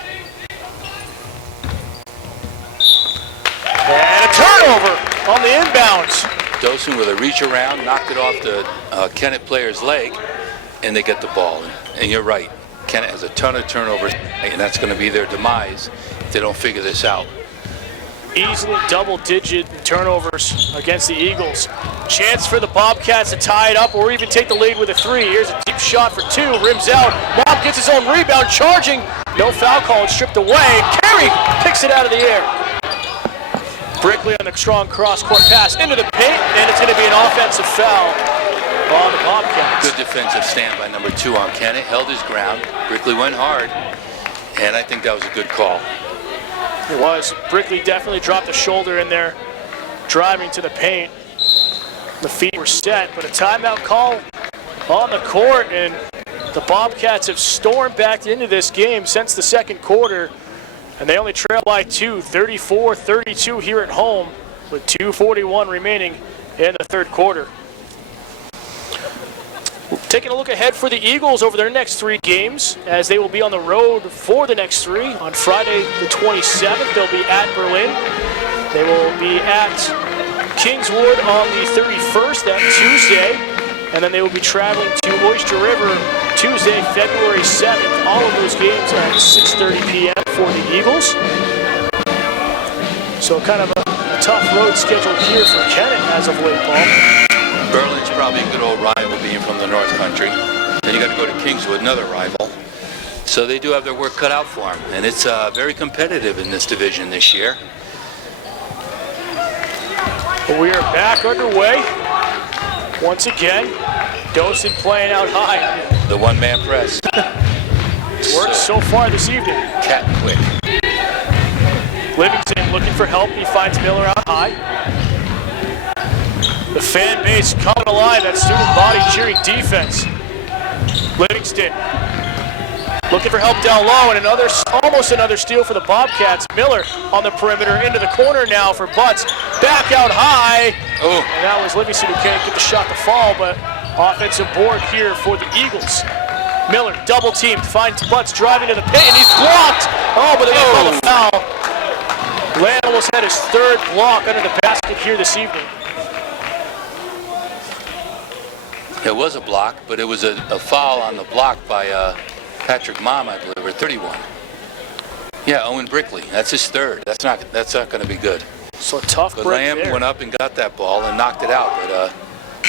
And a turnover on the inbounds. Dosen with a reach around, knocked it off the Kennett player's leg, and they get the ball. And you're right. Kennett has a ton of turnovers, and that's going to be their demise if they don't figure this out. Easily double-digit turnovers against the Eagles. Chance for the Bobcats to tie it up or even take the lead with a 3. Here's a deep shot for 2, rims out. Malm gets his own rebound, charging. No foul call, it's stripped away. Carey picks it out of the air. Brickley on a strong cross-court pass into the paint, and it's going to be an offensive foul on the Bobcats. Good defensive stand by number 2 on Kennett, held his ground. Brickley went hard, and I think that was a good call. It was. Brickley definitely dropped the shoulder in there, driving to the paint. The feet were set, but a timeout call on the court, and the Bobcats have stormed back into this game since the second quarter, and they only trail by 2, 34-32 here at home, with 2:41 remaining in the third quarter. Taking a look ahead for the Eagles over their next 3 games, as they will be on the road for the next 3. On Friday the 27th, they'll be at Berlin. They will be at Kingswood on the 31st, that Tuesday. And then they will be traveling to Oyster River Tuesday, February 7th. All of those games are at 6:30 p.m. for the Eagles. So kind of a tough road schedule here for Kennett as of late, Paul. Berlin's probably a good old rival being from the North Country. Then you got to go to Kingswood, another rival. So they do have their work cut out for them. And it's very competitive in this division this year. We are back underway. Once again, Dosen playing out high. The one-man press. Works so far this evening. Cat quick. Livingston looking for help. He finds Miller out high. The fan base coming alive, that student body cheering defense. Livingston looking for help down low, and almost another steal for the Bobcats. Miller on the perimeter, into the corner now for Butts. Back out high. Oh. And that was Livingston who can't get the shot to fall, but offensive board here for the Eagles. Miller double teamed, finds Butts driving to the paint, and he's blocked. Oh, but they got called a foul. Land almost had his 3rd block under the basket here this evening. It was a block, but it was a foul on the block by Patrick Malm, I believe, or 31. Yeah, Owen Brickley. That's his 3rd. That's not going to be good. So tough But break Lamb there. went up and got that ball and knocked it out. But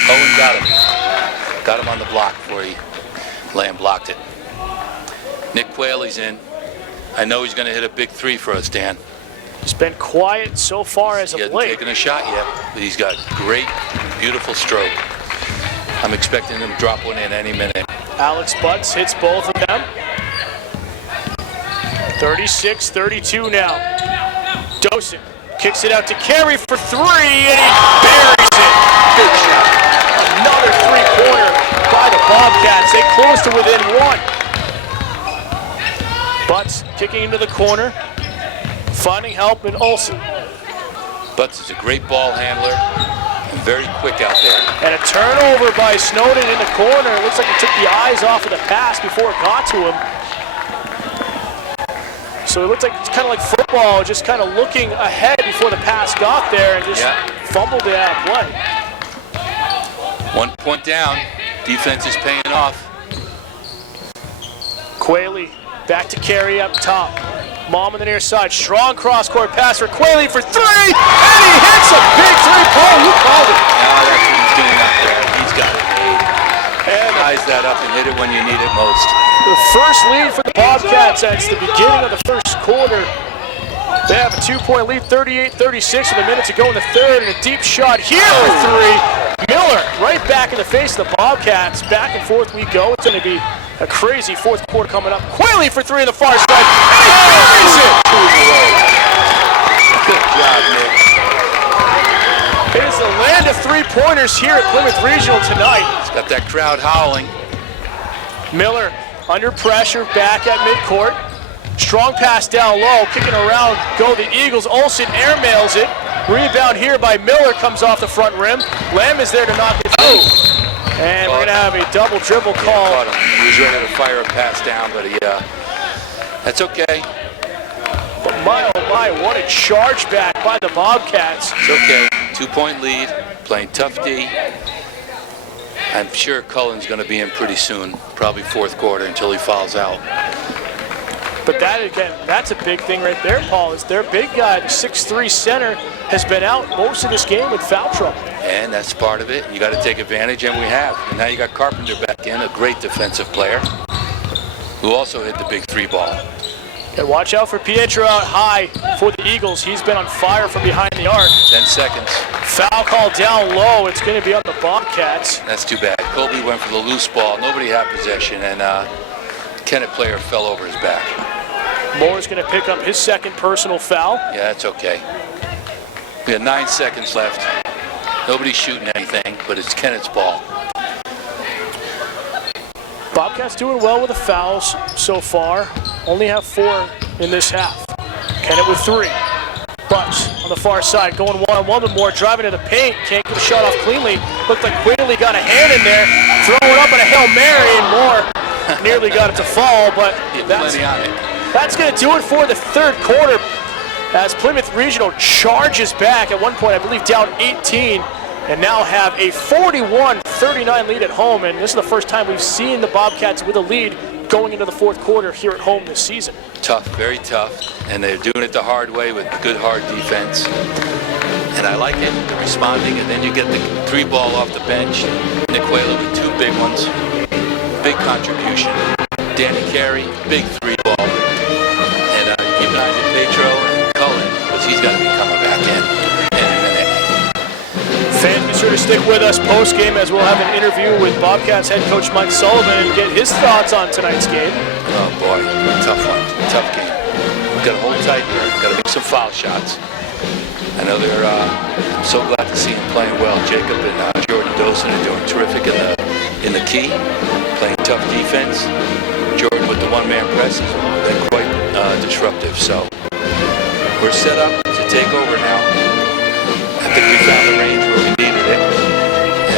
Owen got him. Got him on the block before Lamb blocked it. Nick Qualey's in. I know he's going to hit a big 3 for us, Dan. He's been quiet so far as He of hasn't late. taken a shot yet, but he's got great, beautiful stroke. I'm expecting him to drop one in any minute. Alex Butts hits both of them. 36-32 now. Dosen kicks it out to Carey for 3, and he buries it. Big shot. Another 3-pointer by the Bobcats. They close to within 1. Butts kicking into the corner, finding help in Olsen. Butts is a great ball handler. Very quick out there. And a turnover by Snowden in the corner. It looks like he took the eyes off of the pass before it got to him. So it looks like it's kind of like football, just kind of looking ahead before the pass got there and just fumbled it out of play. 1 point down. Defense is paying off. Quayle back to carry up top. Mom on the near side. Strong cross-court pass for Quayle for three. And he hits a big three-pointer. You called it. That's what he's doing out there. He's got it made. And ties that up and hit it when you need it most. The first lead for the Bobcats at the beginning of the first quarter. They have a 2-point lead, 38-36 with a minute to go in the third, and a deep shot here for three. Miller right back in the face of the Bobcats. Back and forth we go. It's going to be a crazy fourth quarter coming up. Quayle for three on the far side, and he buries it! Good job, Nick. It is the land of three-pointers here at Plymouth Regional tonight. It's got that crowd howling. Miller under pressure, back at midcourt. Strong pass down low, kicking around, go the Eagles. Olsen airmails it. Rebound here by Miller, comes off the front rim. Lamb is there to knock it through. And we're going to have a double dribble call. Caught him. He was ready to fire a pass down, but that's okay. But my, oh my, what a charge back by the Bobcats. It's okay. 2-point lead, playing tough D. I'm sure Cullen's going to be in pretty soon, probably fourth quarter until he fouls out. But that, again, that's a big thing right there, Paul, is their big guy, the 6'3" center, has been out most of this game with foul trouble. And that's part of it. You got to take advantage, and we have. And now you got Carpenter back in, a great defensive player, who also hit the big three ball. And watch out for Pietro out high for the Eagles. He's been on fire from behind the arc. 10 seconds. Foul call down low. It's going to be on the Bobcats. That's too bad. Colby went for the loose ball. Nobody had possession, and Kennett player fell over his back. Moore's going to pick up his second personal foul. Yeah, that's okay. We got 9 seconds left. Nobody's shooting anything, but it's Kennett's ball. Bobcats doing well with the fouls so far. Only have 4 in this half. Kennett with 3. Butts on the far side, going one-on-one with Moore, driving to the paint. Can't get the shot off cleanly. Looked like Quayle got a hand in there. Throwing up in a Hail Mary, and Moore nearly got it to fall, but that's going to do it for the third quarter as Plymouth Regional charges back. At one point, I believe, down 18, and now have a 41-39 lead at home. And this is the first time we've seen the Bobcats with a lead going into the fourth quarter here at home this season. Tough, very tough, and they're doing it the hard way with good, hard defense. And I like it, they're responding, and then you get the three ball off the bench. Nick Quayle with 2 big ones, big contribution. Danny Carey, big three ball. And keep an eye on Petro and Cullen, because he's got to be coming back in a minute. Fans, be sure to stick with us post-game as we'll have an interview with Bobcats head coach Mike Sullivan and get his thoughts on tonight's game. Oh boy, tough one, tough game. We've got to hold tight here, we've got to make some foul shots. I know they're, I'm so glad to see him playing well. Jacob and Jordan Dosen are doing terrific in the key, playing tough defense. Jordan with the one-man press has been quite disruptive, so we're set up to take over now. I think we found the range where we needed it,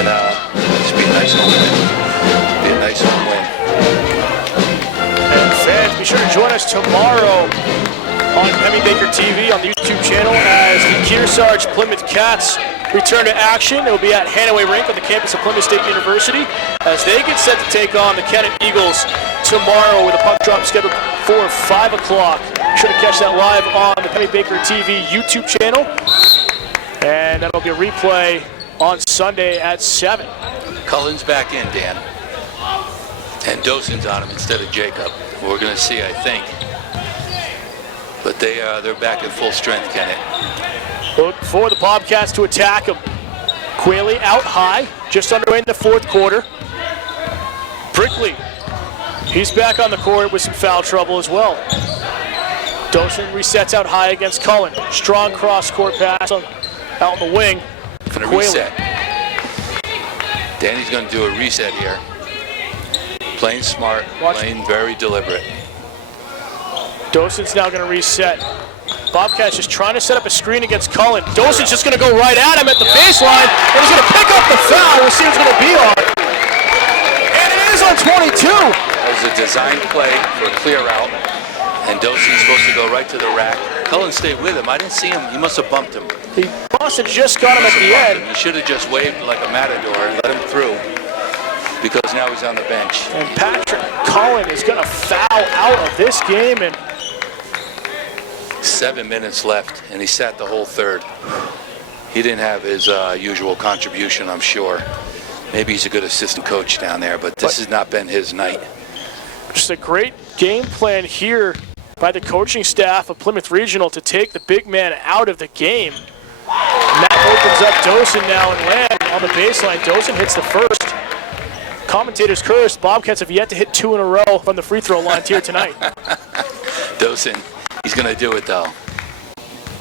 and this will be a nice home win. Be a nice home win. And fans, be sure to join us tomorrow on Hemi Baker TV on the YouTube channel as the Kearsarge Plymouth Cats return to action. It will be at Hanaway Rink on the campus of Plymouth State University as they get set to take on the Kennett Eagles tomorrow with a puck drop scheduled for 5 o'clock. Be sure to catch that live on the Hemi Baker TV YouTube channel. And that'll be a replay on Sunday at 7. Cullen's back in, Dan. And Dosen's on him instead of Jacob. We're going to see, I think. But they're back at full strength, Kennett. Look for the Bobcats to attack him. Quayle out high, just underway in the fourth quarter. Brickley, he's back on the court with some foul trouble as well. Dosen resets out high against Cullen. Strong cross-court pass out in the wing. For a reset. Danny's going to do a reset here. Playing smart, playing very deliberate. Dosen's now going to reset. Bobcats just trying to set up a screen against Cullen. Dawson's just going to go right at him at the baseline, and he's going to pick up the foul. We'll see who's going to be on. And it is on 22. That was a design play for a clear out, and Dawson's supposed to go right to the rack. Cullen stayed with him. I didn't see him. He must have bumped him. He must have just got him at the end. He should have just waved like a matador and let him through, because now he's on the bench. And Patrick Cullen is going to foul out of this game. And 7 minutes left, and he sat the whole third. He didn't have his usual contribution, I'm sure. Maybe he's a good assistant coach down there, but this has not been his night. Just a great game plan here by the coaching staff of Plymouth Regional to take the big man out of the game. And that opens up Dawson now and Lamb on the baseline. Dawson hits the first. Commentators cursed. Bobcats have yet to hit 2 in a row from the free throw line here tonight. Dawson, he's going to do it though.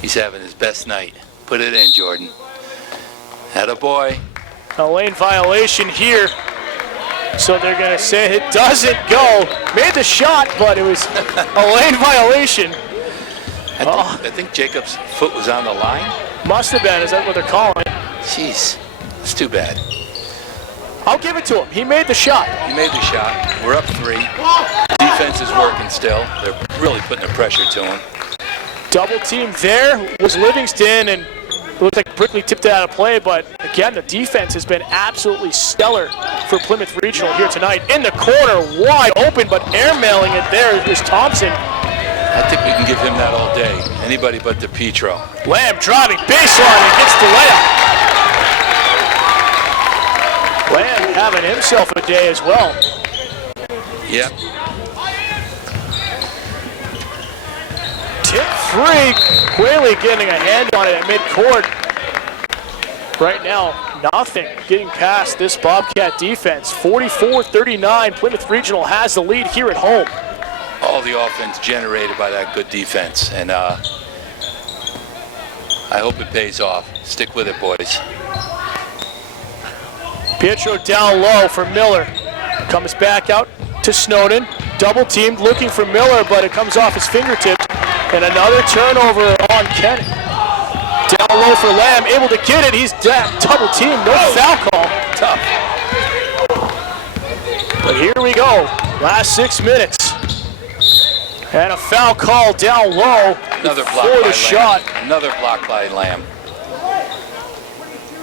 He's having his best night. Put it in, Jordan. Attaboy. A lane violation here. So they're going to say it doesn't go. Made the shot, but it was a lane violation. I think Jacob's foot was on the line. Must have been. Is that what they're calling it? Jeez, it's too bad. I'll give it to him. He made the shot. He made the shot. We're up 3. Defense is working still. They're really putting the pressure to him. Double team there was Livingston, and it looked like Brickley tipped it out of play, but again, the defense has been absolutely stellar for Plymouth Regional here tonight. In the corner, wide open, but airmailing it there is Thompson. I think we can give him that all day. Anybody but DePietro. Lamb driving baseline and gets the layup. Lamb having himself a day as well. Yep. Tip 3, Quayle getting a hand on it at midcourt. Right now, nothing getting past this Bobcat defense. 44-39, Plymouth Regional has the lead here at home. All the offense generated by that good defense, and I hope it pays off. Stick with it, boys. Pietro down low for Miller. Comes back out to Snowden. Double teamed, looking for Miller, but it comes off his fingertips. And another turnover on Kennett. Down low for Lamb, able to get it. He's double teamed, no foul call. Tough. But here we go, last 6 minutes. And a foul call down low. Another block for by the Lamb. shot. Another block by Lamb.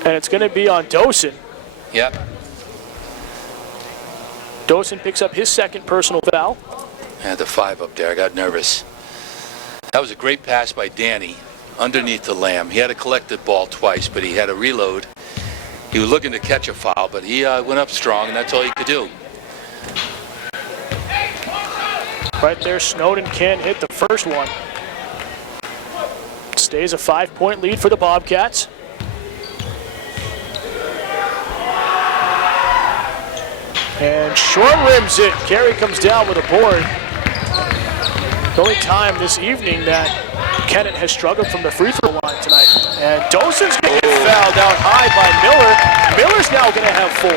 And it's going to be on Dawson. Yep. Dawson picks up his second personal foul. I had the 5 up there. I got nervous. That was a great pass by Danny underneath the Lamb. He had to collect the ball twice, but he had a reload. He was looking to catch a foul, but he went up strong, and that's all he could do. Right there, Snowden can't hit the first one. Stays a 5-point lead for the Bobcats. And short rims it. Carey comes down with a board. The only time this evening that Kennett has struggled from the free throw line tonight. And Dawson's going to get fouled out high by Miller. Miller's now going to have 4.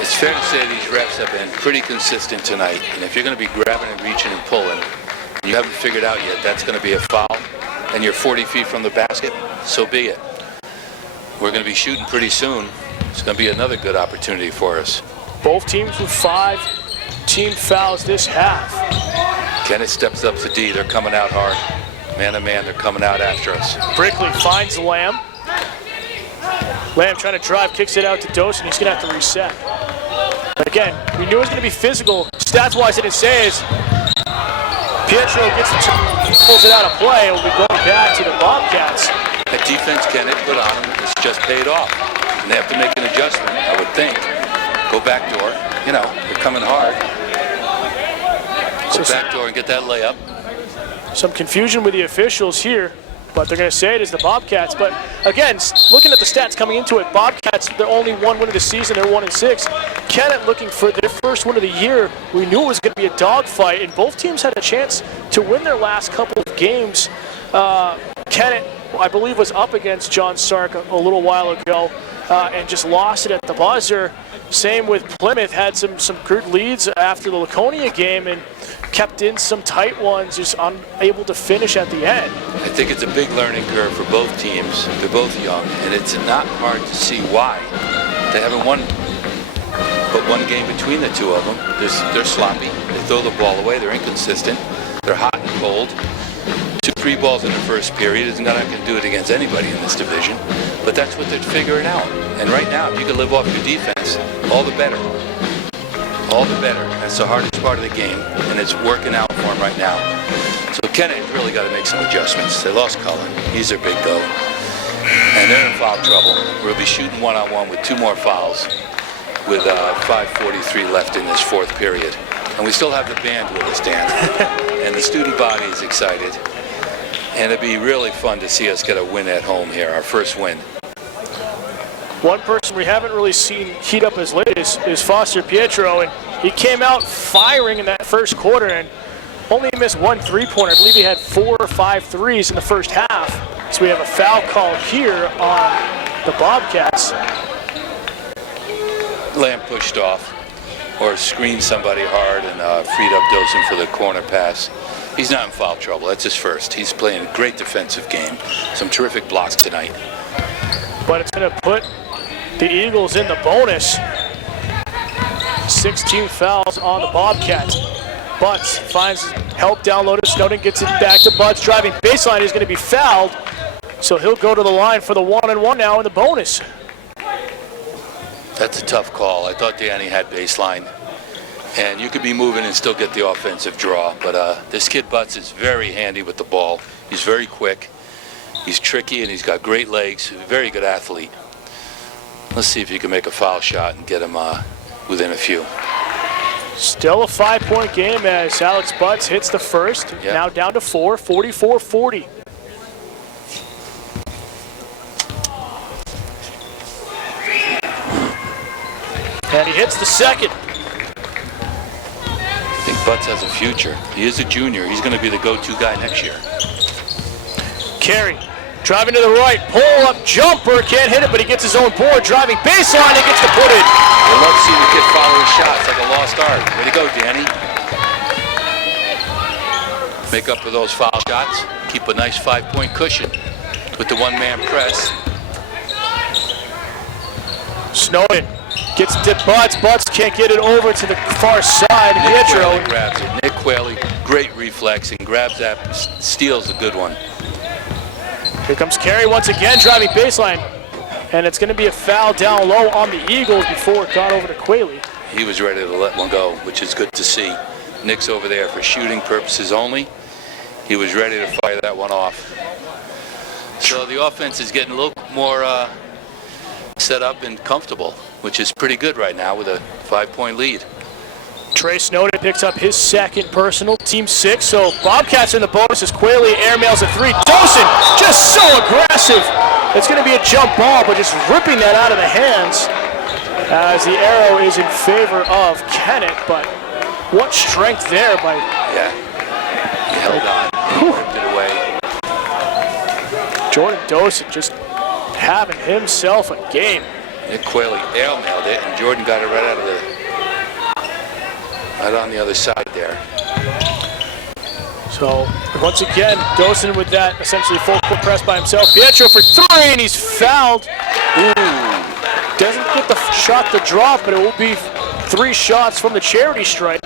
It's fair to say these refs have been pretty consistent tonight. And if you're going to be grabbing and reaching and pulling, and you haven't figured out yet that's going to be a foul, and you're 40 feet from the basket, so be it. We're going to be shooting pretty soon. It's going to be another good opportunity for us. Both teams with 5 team fouls this half. Kennett steps up to D. They're coming out hard. Man to man, they're coming out after us. Brickley finds Lamb. Lamb trying to drive, kicks it out to Dawson. He's going to have to reset. But again, we knew it was going to be physical. Stats-wise, it didn't say is Pietro gets the pulls it out of play. We'll be going back to the Bobcats. That defense Kennett put on them has just paid off. And they have to make an adjustment, I would think. Go back door. You know, they're coming hard. Go back door and get that layup. Some confusion with the officials here, but they're going to say it is the Bobcats. But again, looking at the stats coming into it, Bobcats, they're only 1 win of the season. They're 1-6. Kennett looking for their first win of the year. We knew it was going to be a dogfight, and both teams had a chance to win their last couple of games. Kennett, I believe, was up against John Sark a little while ago and just lost it at the buzzer. Same with Plymouth, had some good leads after the Laconia game, and kept in some tight ones, just unable to finish at the end. I think it's a big learning curve for both teams. They're both young, and it's not hard to see why. They haven't won but one game between the two of them. They're sloppy. They throw the ball away. They're inconsistent. They're hot and cold. 2 free balls in the first period is not going to do it against anybody in this division, but that's what they're figuring out. And right now, if you can live off your defense, all the better. All the better. That's the hardest part of the game, and it's working out for them right now. So Kennett really got to make some adjustments. They lost Cullen. He's their big go. And they're in foul trouble. We'll be shooting one-on-one with 2 more fouls with 5:43 left in this 4th period. And we still have the band with us, Dan. And the student body is excited. And it'd be really fun to see us get a win at home here, our first win. One person we haven't really seen heat up as late is Foster Pietro, and he came out firing in that first quarter and only missed 1 3-pointer. I believe he had 4 or 5 threes in the first half. So we have a foul call here on the Bobcats. Lamb pushed off or screened somebody hard and freed up Dosen for the corner pass. He's not in foul trouble. That's his first. He's playing a great defensive game. Some terrific blocks tonight. But it's going to put the Eagles in the bonus. 16 fouls on the Bobcats. Butts finds help down low to Snowden, gets it back to Butts, driving baseline. He's going to be fouled, so he'll go to the line for the 1-and-1 now in the bonus. That's a tough call. I thought Danny had baseline, and you could be moving and still get the offensive draw, but this kid Butts is very handy with the ball. He's very quick. He's tricky, and he's got great legs. Very good athlete. Let's see if you can make a foul shot and get him within a few. Still a 5-point game as Alex Butts hits the first. Yep. Now down to 4, 44-40. And he hits the second. I think Butts has a future. He is a junior. He's going to be the go-to guy next year. Carey. Driving to the right, pull-up jumper, can't hit it, but he gets his own board. Driving baseline, he gets to put it. I love seeing the kid follow his shots like a lost art. Way to go, Danny. Make up for those foul shots. Keep a nice 5-point cushion with the one-man press. Snowden gets to Butts. Butts can't get it over to the far side. Pietro grabs it. Nick Quayle, great reflex, and grabs that, steals a good one. Here comes Carey once again, driving baseline. And it's going to be a foul down low on the Eagles before it got over to Quayle. He was ready to let one go, which is good to see. Nick's over there for shooting purposes only. He was ready to fire that one off. So the offense is getting a little more set up and comfortable, which is pretty good right now with a 5-point lead. Trey Snowden picks up his second personal, team 6. So Bobcats in the bonus as Quayle airmails a 3. Dosen just so aggressive. It's going to be a jump ball, but just ripping that out of the hands as the arrow is in favor of Kennett. But what strength there by... Yeah, he held on, he ripped it away. Jordan Dosen just having himself a game. Nick Quayle airmailed it, and Jordan got it right out of the... right on the other side there. So once again, Dosen with that essentially full court press by himself. Pietro for 3, and he's fouled. Ooh. Doesn't get the shot to drop, but it will be 3 shots from the charity stripe.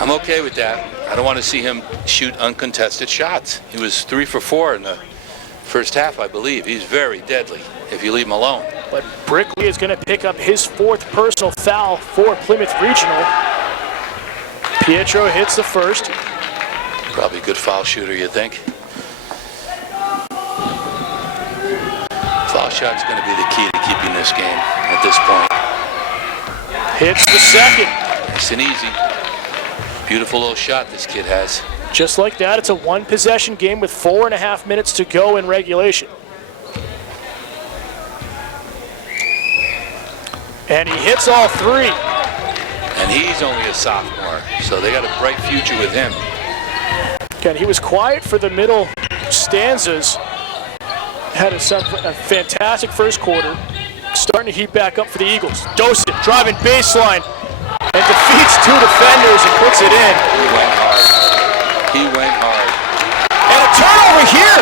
I'm okay with that. I don't want to see him shoot uncontested shots. He was 3 for 4 in the first half, I believe. He's very deadly if you leave him alone. But Brickley is going to pick up his 4th personal foul for Plymouth Regional. Pietro hits the first. Probably a good foul shooter, you think? Foul shot's going to be the key to keeping this game at this point. Hits the second. Nice and easy. Beautiful little shot this kid has. Just like that, it's a 1-possession game with 4.5 minutes to go in regulation. And he hits all 3. And he's only a sophomore, so they got a bright future with him. Again, he was quiet for the middle stanzas. Had a fantastic first quarter. Starting to heat back up for the Eagles. Dosen driving baseline. and defeats 2 defenders and puts it in. He went hard. He went hard. And a turnover here.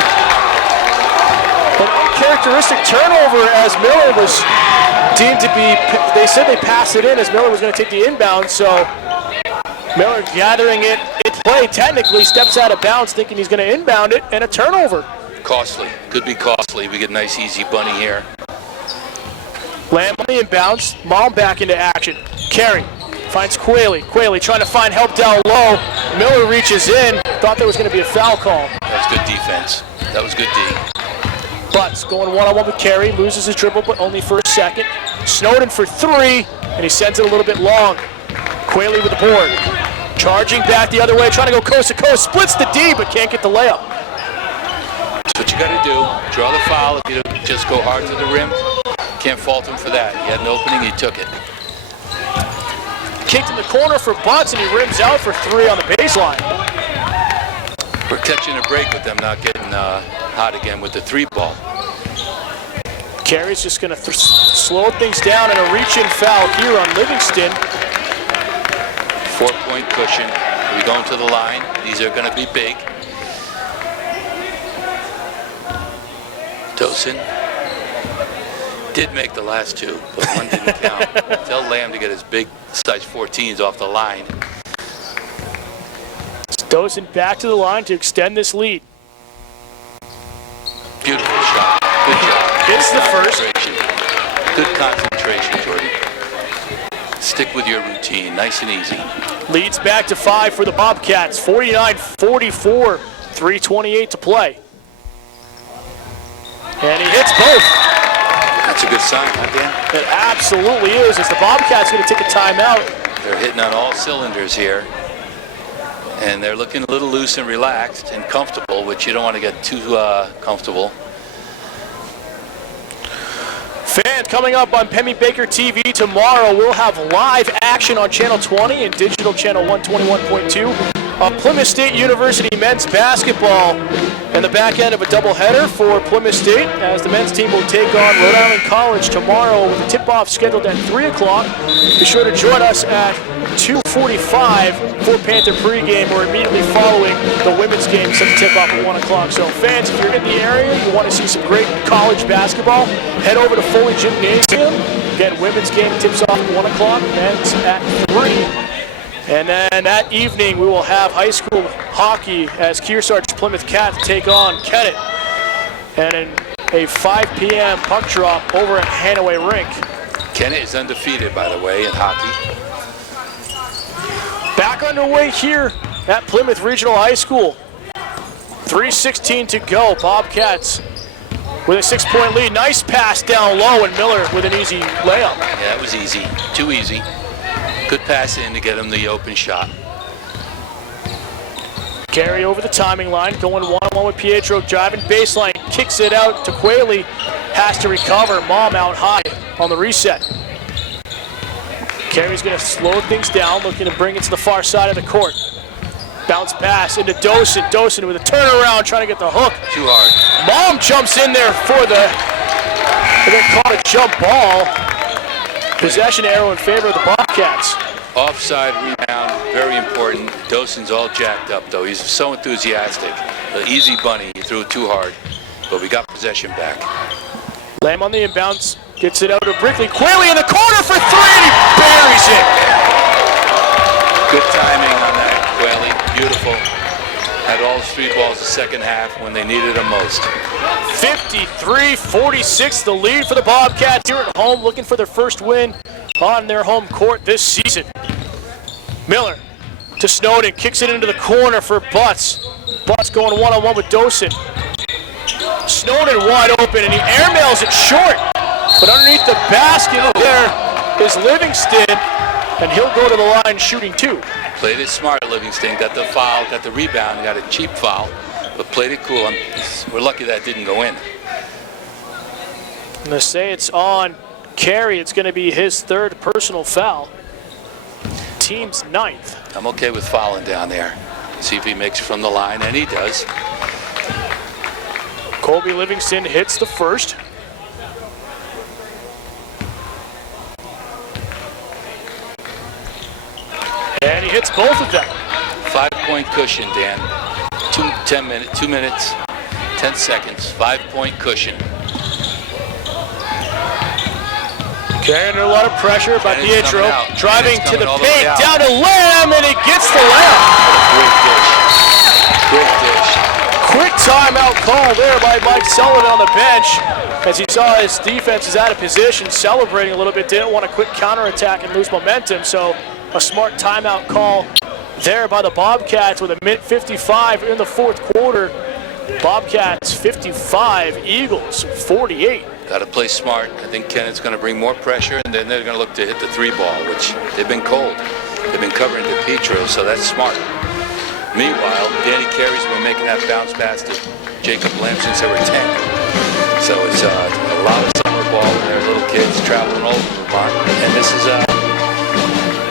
An uncharacteristic turnover as Miller was deemed to be, they said they passed it in as Miller was going to take the inbound, so Miller gathering it in play, technically steps out of bounds thinking he's going to inbound it, and a turnover. Costly. Could be costly. We get a nice easy bunny here. Lamb on the inbounds, Mom back into action. Carey finds Quayle. Quayle trying to find help down low. Miller reaches in, thought there was going to be a foul call. That was good defense. That was good D. Butts going one-on-one with Carey, loses his dribble, but only for a second. Snowden for 3, and he sends it a little bit long. Quayle with the board. Charging back the other way, trying to go coast to coast. Splits the D, but can't get the layup. That's what you got to do. Draw the foul. If you don't just go hard to the rim, can't fault him for that. He had an opening, he took it. Kicked in the corner for Butts, and he rims out for 3 on the baseline. We're catching a break with them not getting hot again with the 3-ball. Carey's just going to slow things down, and a reach-in foul here on Livingston. 4-point cushion. We going to the line. These are going to be big. Dosen did make the last 2, but one didn't count. Tell Lamb to get his big size 14s off the line. Dosen back to the line to extend this lead. Beautiful shot. Good job. It's the first. Good concentration, Jordy. Stick with your routine. Nice and easy. Leads back to 5 for the Bobcats. 49-44. 3:28 to play. And he hits both. That's a good sign, huh, Dan? It absolutely is, as the Bobcats going to take a timeout. They're hitting on all cylinders here. And they're looking a little loose and relaxed and comfortable, which you don't want to get too comfortable. Fans, coming up on Pemmy Baker TV tomorrow, we'll have live action on Channel 20 and digital channel 121.2 of Plymouth State University men's basketball. And the back end of a doubleheader for Plymouth State, as the men's team will take on Rhode Island College tomorrow with a tip-off scheduled at 3 o'clock. Be sure to join us at 2:45 for Panther pregame, or immediately following the women's game set to tip off at 1 o'clock. So fans, if you're in the area, you want to see some great college basketball, head over to Foley Gymnasium. Again, women's game tips off at 1 o'clock, men's at 3. And then that evening, we will have high school hockey as Kearsarge Plymouth Cats take on Kennett. And in a 5 p.m. puck drop over at Hanaway Rink. Kennett is undefeated, by the way, in hockey. Back underway here at Plymouth Regional High School. 3:16 to go. Bobcats with a 6-point lead. Nice pass down low, and Miller with an easy layup. Yeah, it was easy. Too easy. Good pass in to get him the open shot. Carey over the timing line, going one-on-one with Pietro, driving baseline, kicks it out to Quayle, has to recover. Mom out high on the reset. Carey's going to slow things down, looking to bring it to the far side of the court. Bounce pass into Dosen. Dosen with a turnaround, trying to get the hook. Too hard. Mom jumps in there for the, and then caught a jump ball. Possession arrow in favor of the Bobcats. Offside rebound, very important. Dosen's all jacked up, though. He's so enthusiastic. The easy bunny, he threw it too hard, but we got possession back. Lamb on the inbounds, gets it out to Brickley. Quayle in the corner for 3, and he buries it. Good timing on that, Quayle. Beautiful. Had all 3 balls the second half when they needed them most. 53-46, the lead for the Bobcats here at home, looking for their first win on their home court this season. Miller to Snowden, kicks it into the corner for Butts. Butts going one-on-one with Dosen. Snowden wide open, and he airmails it short. But underneath the basket there is Livingston, and he'll go to the line shooting 2. Played it smart, Livingston. Got the foul, got the rebound, got a cheap foul, but played it cool. We're lucky that didn't go in. I'm going to say it's on Carey. It's going to be his 3rd personal foul. Team's 9th. I'm okay with fouling down there. See if he makes it from the line, and he does. Colby Livingston hits the first. he hits both of them. 5-point cushion, Dan. 2 minutes, 10 seconds, 5-point cushion. Carrying under a lot of pressure by Pietro, driving to the paint, the down to Lamb, and he gets the layup. Great dish. Great dish. Quick timeout call there by Mike Sullivan on the bench as he saw his defense is out of position, celebrating a little bit, didn't want a quick counterattack and lose momentum, so a smart timeout call there by the Bobcats with a minute 55 in the fourth quarter. Bobcats 55, Eagles 48. Got to play smart. I think Kennett's going to bring more pressure, and then they're going to look to hit the 3-ball, which they've been cold. They've been covering DePietro, so that's smart. Meanwhile, Danny Carey's been making that bounce pass to Jacob Lamb since they were 10. So it's a lot of summer ball when they're little kids traveling all over Vermont, and this is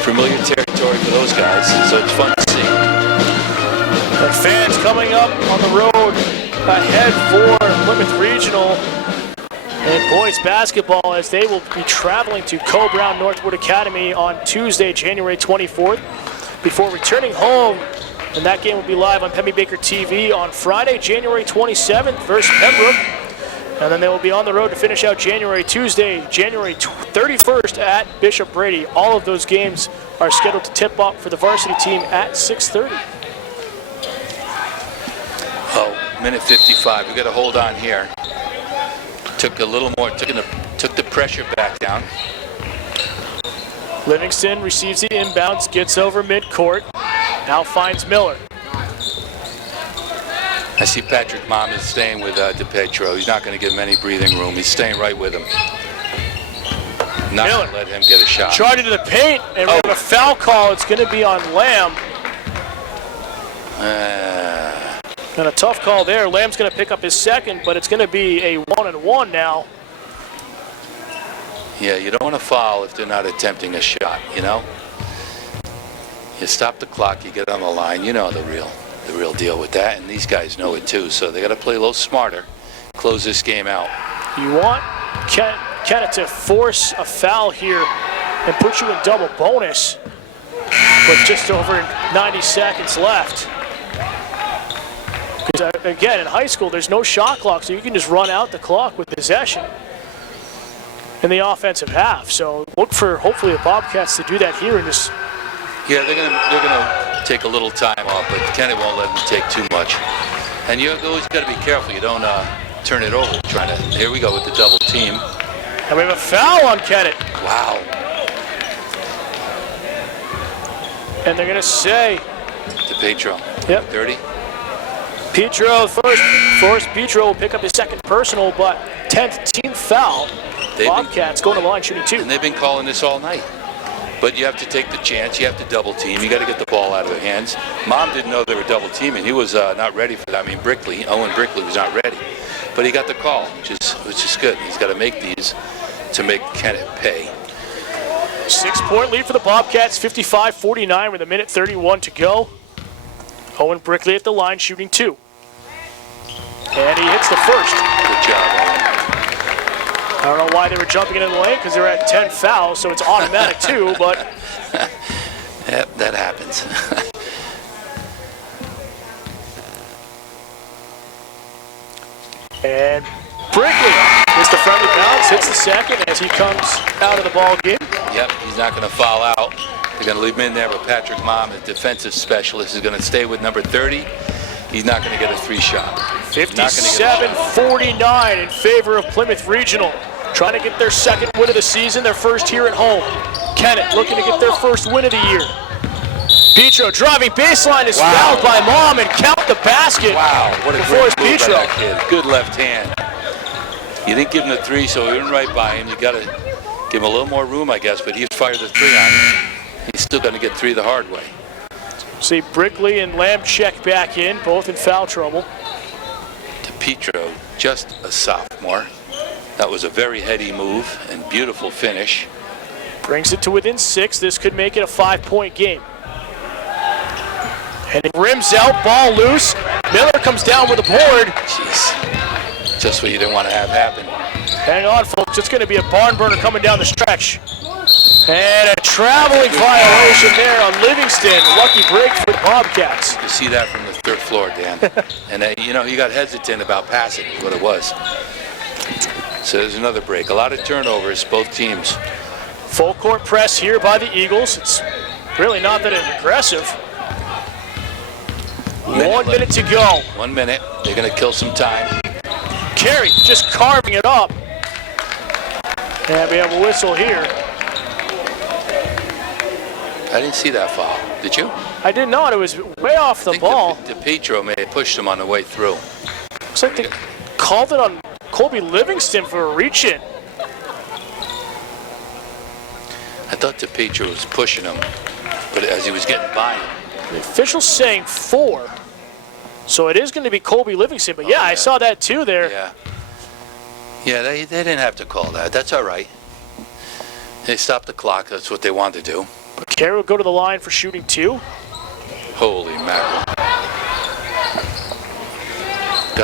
familiar territory for those guys, so it's fun to see. The fans coming up on the road ahead for Plymouth Regional and boys basketball as they will be traveling to Co-Brown Northwood Academy on Tuesday, January 24th, before returning home. And that game will be live on Pemmy Baker TV on Friday, January 27th versus Pembroke. And then they will be on the road to finish out Tuesday, January 31st at Bishop Brady. All of those games are scheduled to tip off for the varsity team at 6:30. Oh, minute 55. We got to hold on here. Took a little more, took the pressure back down. Livingston receives the inbounds, gets over midcourt, now finds Miller. I see Patrick Mom is staying with DePietro. He's not going to give him any breathing room. He's staying right with him. Not going to let him get a shot. Charging to the paint, and we have a foul call. It's going to be on Lamb. And a tough call there. Lamb's going to pick up his second, but it's going to be a 1-and-1 now. Yeah, you don't want to foul if they're not attempting a shot, you know? You stop the clock, you get on the line. You know the real deal with that, and these guys know it too, so they got to play a little smarter, close this game out. You want Kennett to force a foul here and put you in double bonus with just over 90 seconds left. Because again, in high school, there's no shot clock, so you can just run out the clock with possession in the offensive half. So look for hopefully the Bobcats to do that here in this. Yeah, they're gonna take a little time off, but Kennett won't let them take too much. And you always got to be careful. You don't turn it over. Here we go with the double team. And we have a foul on Kennett. Wow. And they're gonna say DePietro. Yep. 30. Pietro first. Pietro will pick up his second personal, but 10th team foul. Bobcats going to the line shooting 2. And they've been calling this all night. But you have to take the chance. You have to double team. You got to get the ball out of their hands. Mom didn't know they were double teaming. He was not ready for that. I mean, Owen Brickley was not ready. But he got the call, which is good. He's got to make these to make Kennett pay. 6-point lead for the Bobcats, 55-49 with a minute 31 to go. Owen Brickley at the line shooting 2. And he hits the first. Good job, Owen. I don't know why they were jumping into the lane because they're at 10 fouls, so it's automatic too, but. Yep, that happens. And Brickley gets the friendly bounce, hits the second as he comes out of the ball game. Yep, he's not going to foul out. They're going to leave him in there, but Patrick Mom, the defensive specialist, is going to stay with number 30. He's not going to get a 3-shot. 57-49 in favor of Plymouth Regional. Trying to get their second win of the season, their first here at home. Kennett looking to get their first win of the year. Pietro driving baseline is fouled by Mom and count the basket. Wow, what a great move by that kid. Good left hand. You didn't give him the 3, so he went right by him. You got to give him a little more room, I guess, but he fired the 3 on him. He's still going to get 3 the hard way. See Brickley and Lamb check back in, both in foul trouble. DePietro, just a sophomore. That was a very heady move and beautiful finish. Brings it to within 6. This could make it a 5-point game. And it rims out, ball loose. Miller comes down with a board. Jeez, just what you didn't want to have happen. Hang on, folks. It's going to be a barn burner coming down the stretch. And a traveling violation there on Livingston. Lucky break for the Bobcats. You see that from the third floor, Dan. And you know, he got hesitant about passing, is what it was. So there's another break. A lot of turnovers, both teams. Full court press here by the Eagles. It's really not that aggressive. 1 minute to go. 1 minute. They're going to kill some time. Carey just carving it up. And we have a whistle here. I didn't see that foul. Did you? I did not. It was way off the ball. DePietro may have pushed him on the way through. Looks like they called it on Colby Livingston for a reach-in. I thought DePietro was pushing him, but as he was getting by him. The official's saying 4. So it is going to be Colby Livingston. But yeah, I saw that too there. Yeah. Yeah, they didn't have to call that. That's all right. They stopped the clock. That's what they wanted to do. But Carey will go to the line for shooting 2. Holy mackerel.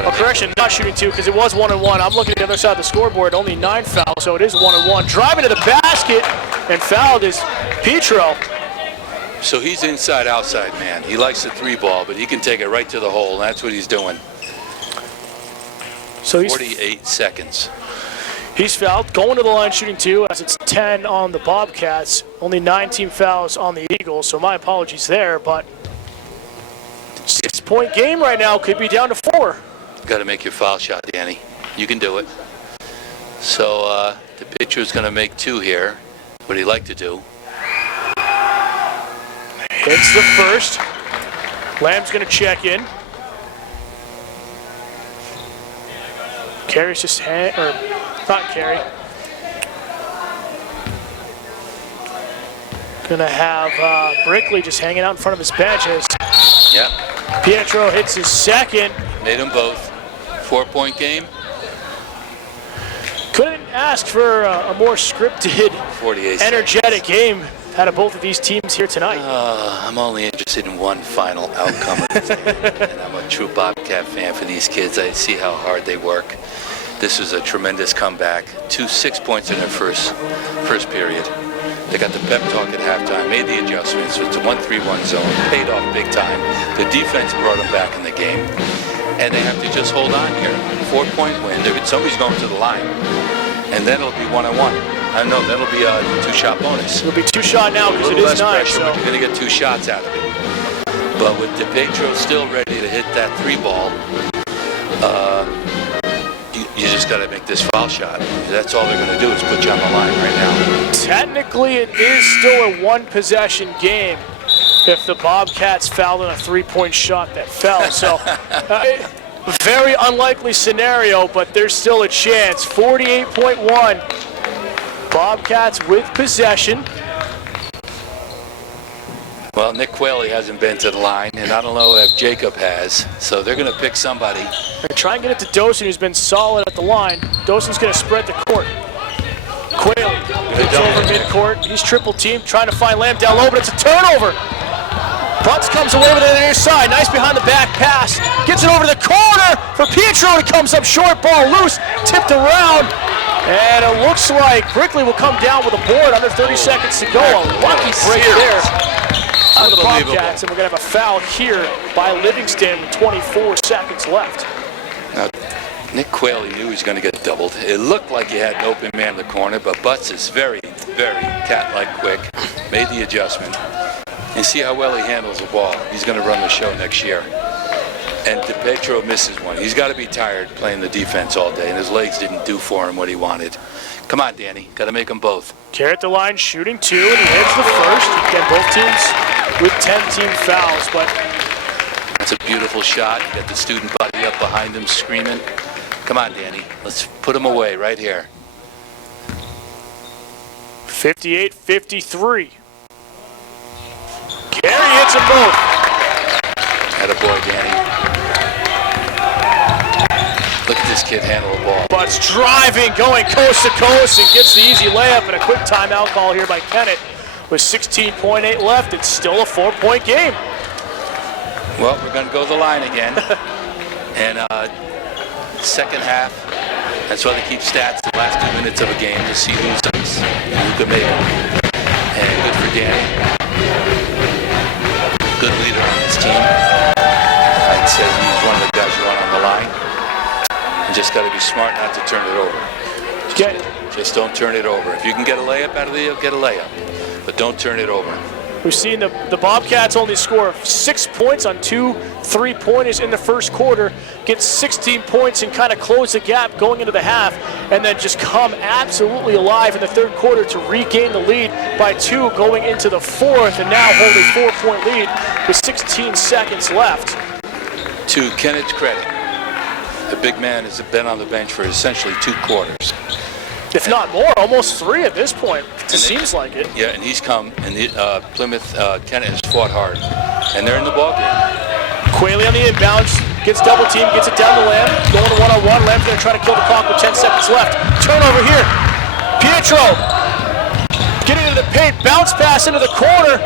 Oh, correction, not shooting 2 because it was 1-1. I'm looking at the other side of the scoreboard, only 9 fouls, so it is 1-1. Driving to the basket and fouled is Petro. So he's inside outside man. He likes the 3-ball, but he can take it right to the hole, and that's what he's doing. So he's 48 seconds. He's fouled, going to the line shooting 2 as it's 10 on the Bobcats. Only 9 team fouls on the Eagles, so my apologies there, but 6-point game right now, could be down to 4. Got to make your foul shot, Danny. You can do it. So the pitcher's going to make 2 here. What he'd like to do. Hits the first. Lamb's going to check in. Carey's just not Carey. Gonna have Brickley just hanging out in front of his bench as Pietro hits his second. Made them both. 4-point game. Couldn't ask for a more scripted, 48 energetic game out of both of these teams here tonight. I'm only interested in one final outcome of this game. And I'm a true Bobcat fan for these kids. I see how hard they work. This was a tremendous comeback. 6 points in their first period. They got the pep talk at halftime, made the adjustments. It's a 1-3-1 zone, paid off big time. The defense brought them back in the game. And they have to just hold on here. 4-point win. Somebody's going to the line. And then it'll be 1-1. I know that'll be a 2-shot bonus. It'll be 2-shot now because it is 9. Pressure, but you're going to get 2 shots out of it. But with DePietro still ready to hit that 3-ball, you just got to make this foul shot. That's all they're going to do is put you on the line right now. Technically, it is still a 1-possession game if the Bobcats fouled on a 3-point shot that fell. So, very unlikely scenario, but there's still a chance. 48.1. Bobcats with possession. Well, Nick Quayle hasn't been to the line, and I don't know if Jacob has. So they're going to pick somebody. They're trying to get it to Dosen, who's been solid at the line. Dosen's going to spread the court. Quayle gets over midcourt. He's triple teamed, trying to find Lamb down low, but it's a turnover. Butts comes away with it on the near side. Nice behind the back pass. Gets it over to the corner for Pietro. It comes up short, ball loose, tipped around. And it looks like Brickley will come down with a board under 30 seconds to go. A lucky break there on the Bobcats. And we're going to have a foul here by Livingston with 24 seconds left. Now, Nick Quayle, he knew he was going to get doubled. It looked like he had an open man in the corner, but Butts is very, very cat-like quick. Made the adjustment. And see how well he handles the ball. He's going to run the show next year. And DePietro misses one. He's got to be tired playing the defense all day, and his legs didn't do for him what he wanted. Come on, Danny. Got to make them both. Carey at the line, shooting 2, and he hits the first. Again, both teams with 10-team fouls, but that's a beautiful shot. You got the student body up behind him screaming. Come on, Danny. Let's put him away right here. 58-53. Carey hits them both. Attaboy, Danny. Look at this kid handle the ball. Butts driving, going coast to coast, and gets the easy layup, and a quick timeout call here by Kennett. With 16.8 left, it's still a 4-point game. Well, we're going to go to the line again. And second half, that's why they keep stats the last 2 minutes of a game to see who's Luka made it. And good for Danny. Good leader on this team. I'd say he's one of the guys you want on the line. You just got to be smart not to turn it over. Just don't turn it over. If you can get a layup out of it, you'll get a layup. But don't turn it over. We've seen the Bobcats only score 6 points on 2 3-pointers in the first quarter, get 16 points and kind of close the gap going into the half, and then just come absolutely alive in the third quarter to regain the lead by 2 going into the fourth, and now hold a 4-point lead with 16 seconds left. To Kennett's credit, the big man has been on the bench for essentially 2 quarters. If not more, almost 3 at this point. It seems like it. Yeah, and he's come, and Plymouth, Kennett has fought hard, and they're in the ballgame. Quayle on the inbounds, gets double team, gets it down to Lamb, going to one-on-one. Lamb's going to try to kill the clock with 10 seconds left. Turnover here. Pietro getting into the paint, bounce pass into the corner.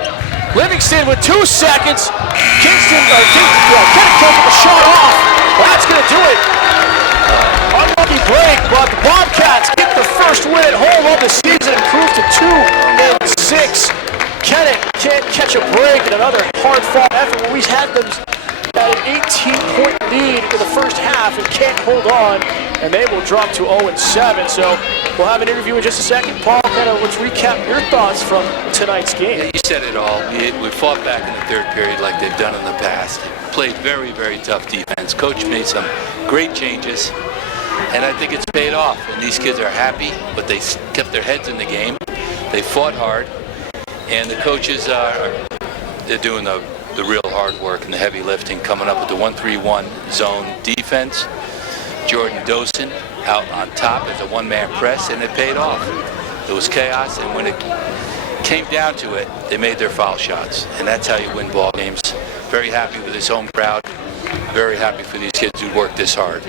Livingston with 2 seconds. Kennett can't get the shot off. That's going to do it. Unlucky break, but the Bobcats get the first win at home of the season, improved to 2-6. Kennett can't catch a break in another hard-fought effort when we had them at an 18-point lead in the first half and can't hold on, and they will drop to 0-7. So we'll have an interview in just a second. Paul, kind of let's recap your thoughts from tonight's game. Yeah, you said it all. We fought back in the third period like they've done in the past. Played very, very tough defense. Coach made some great changes, and I think it's paid off. And these kids are happy, but they kept their heads in the game. They fought hard, and the coaches they're doing the real hard work and the heavy lifting, coming up with the 1-3-1 zone defense. Jordan Dosen out on top as a one-man press, and it paid off. It was chaos, and when it came down to it, they made their foul shots, and that's how you win ball games. Very happy with this home crowd. Very happy for these kids who worked this hard.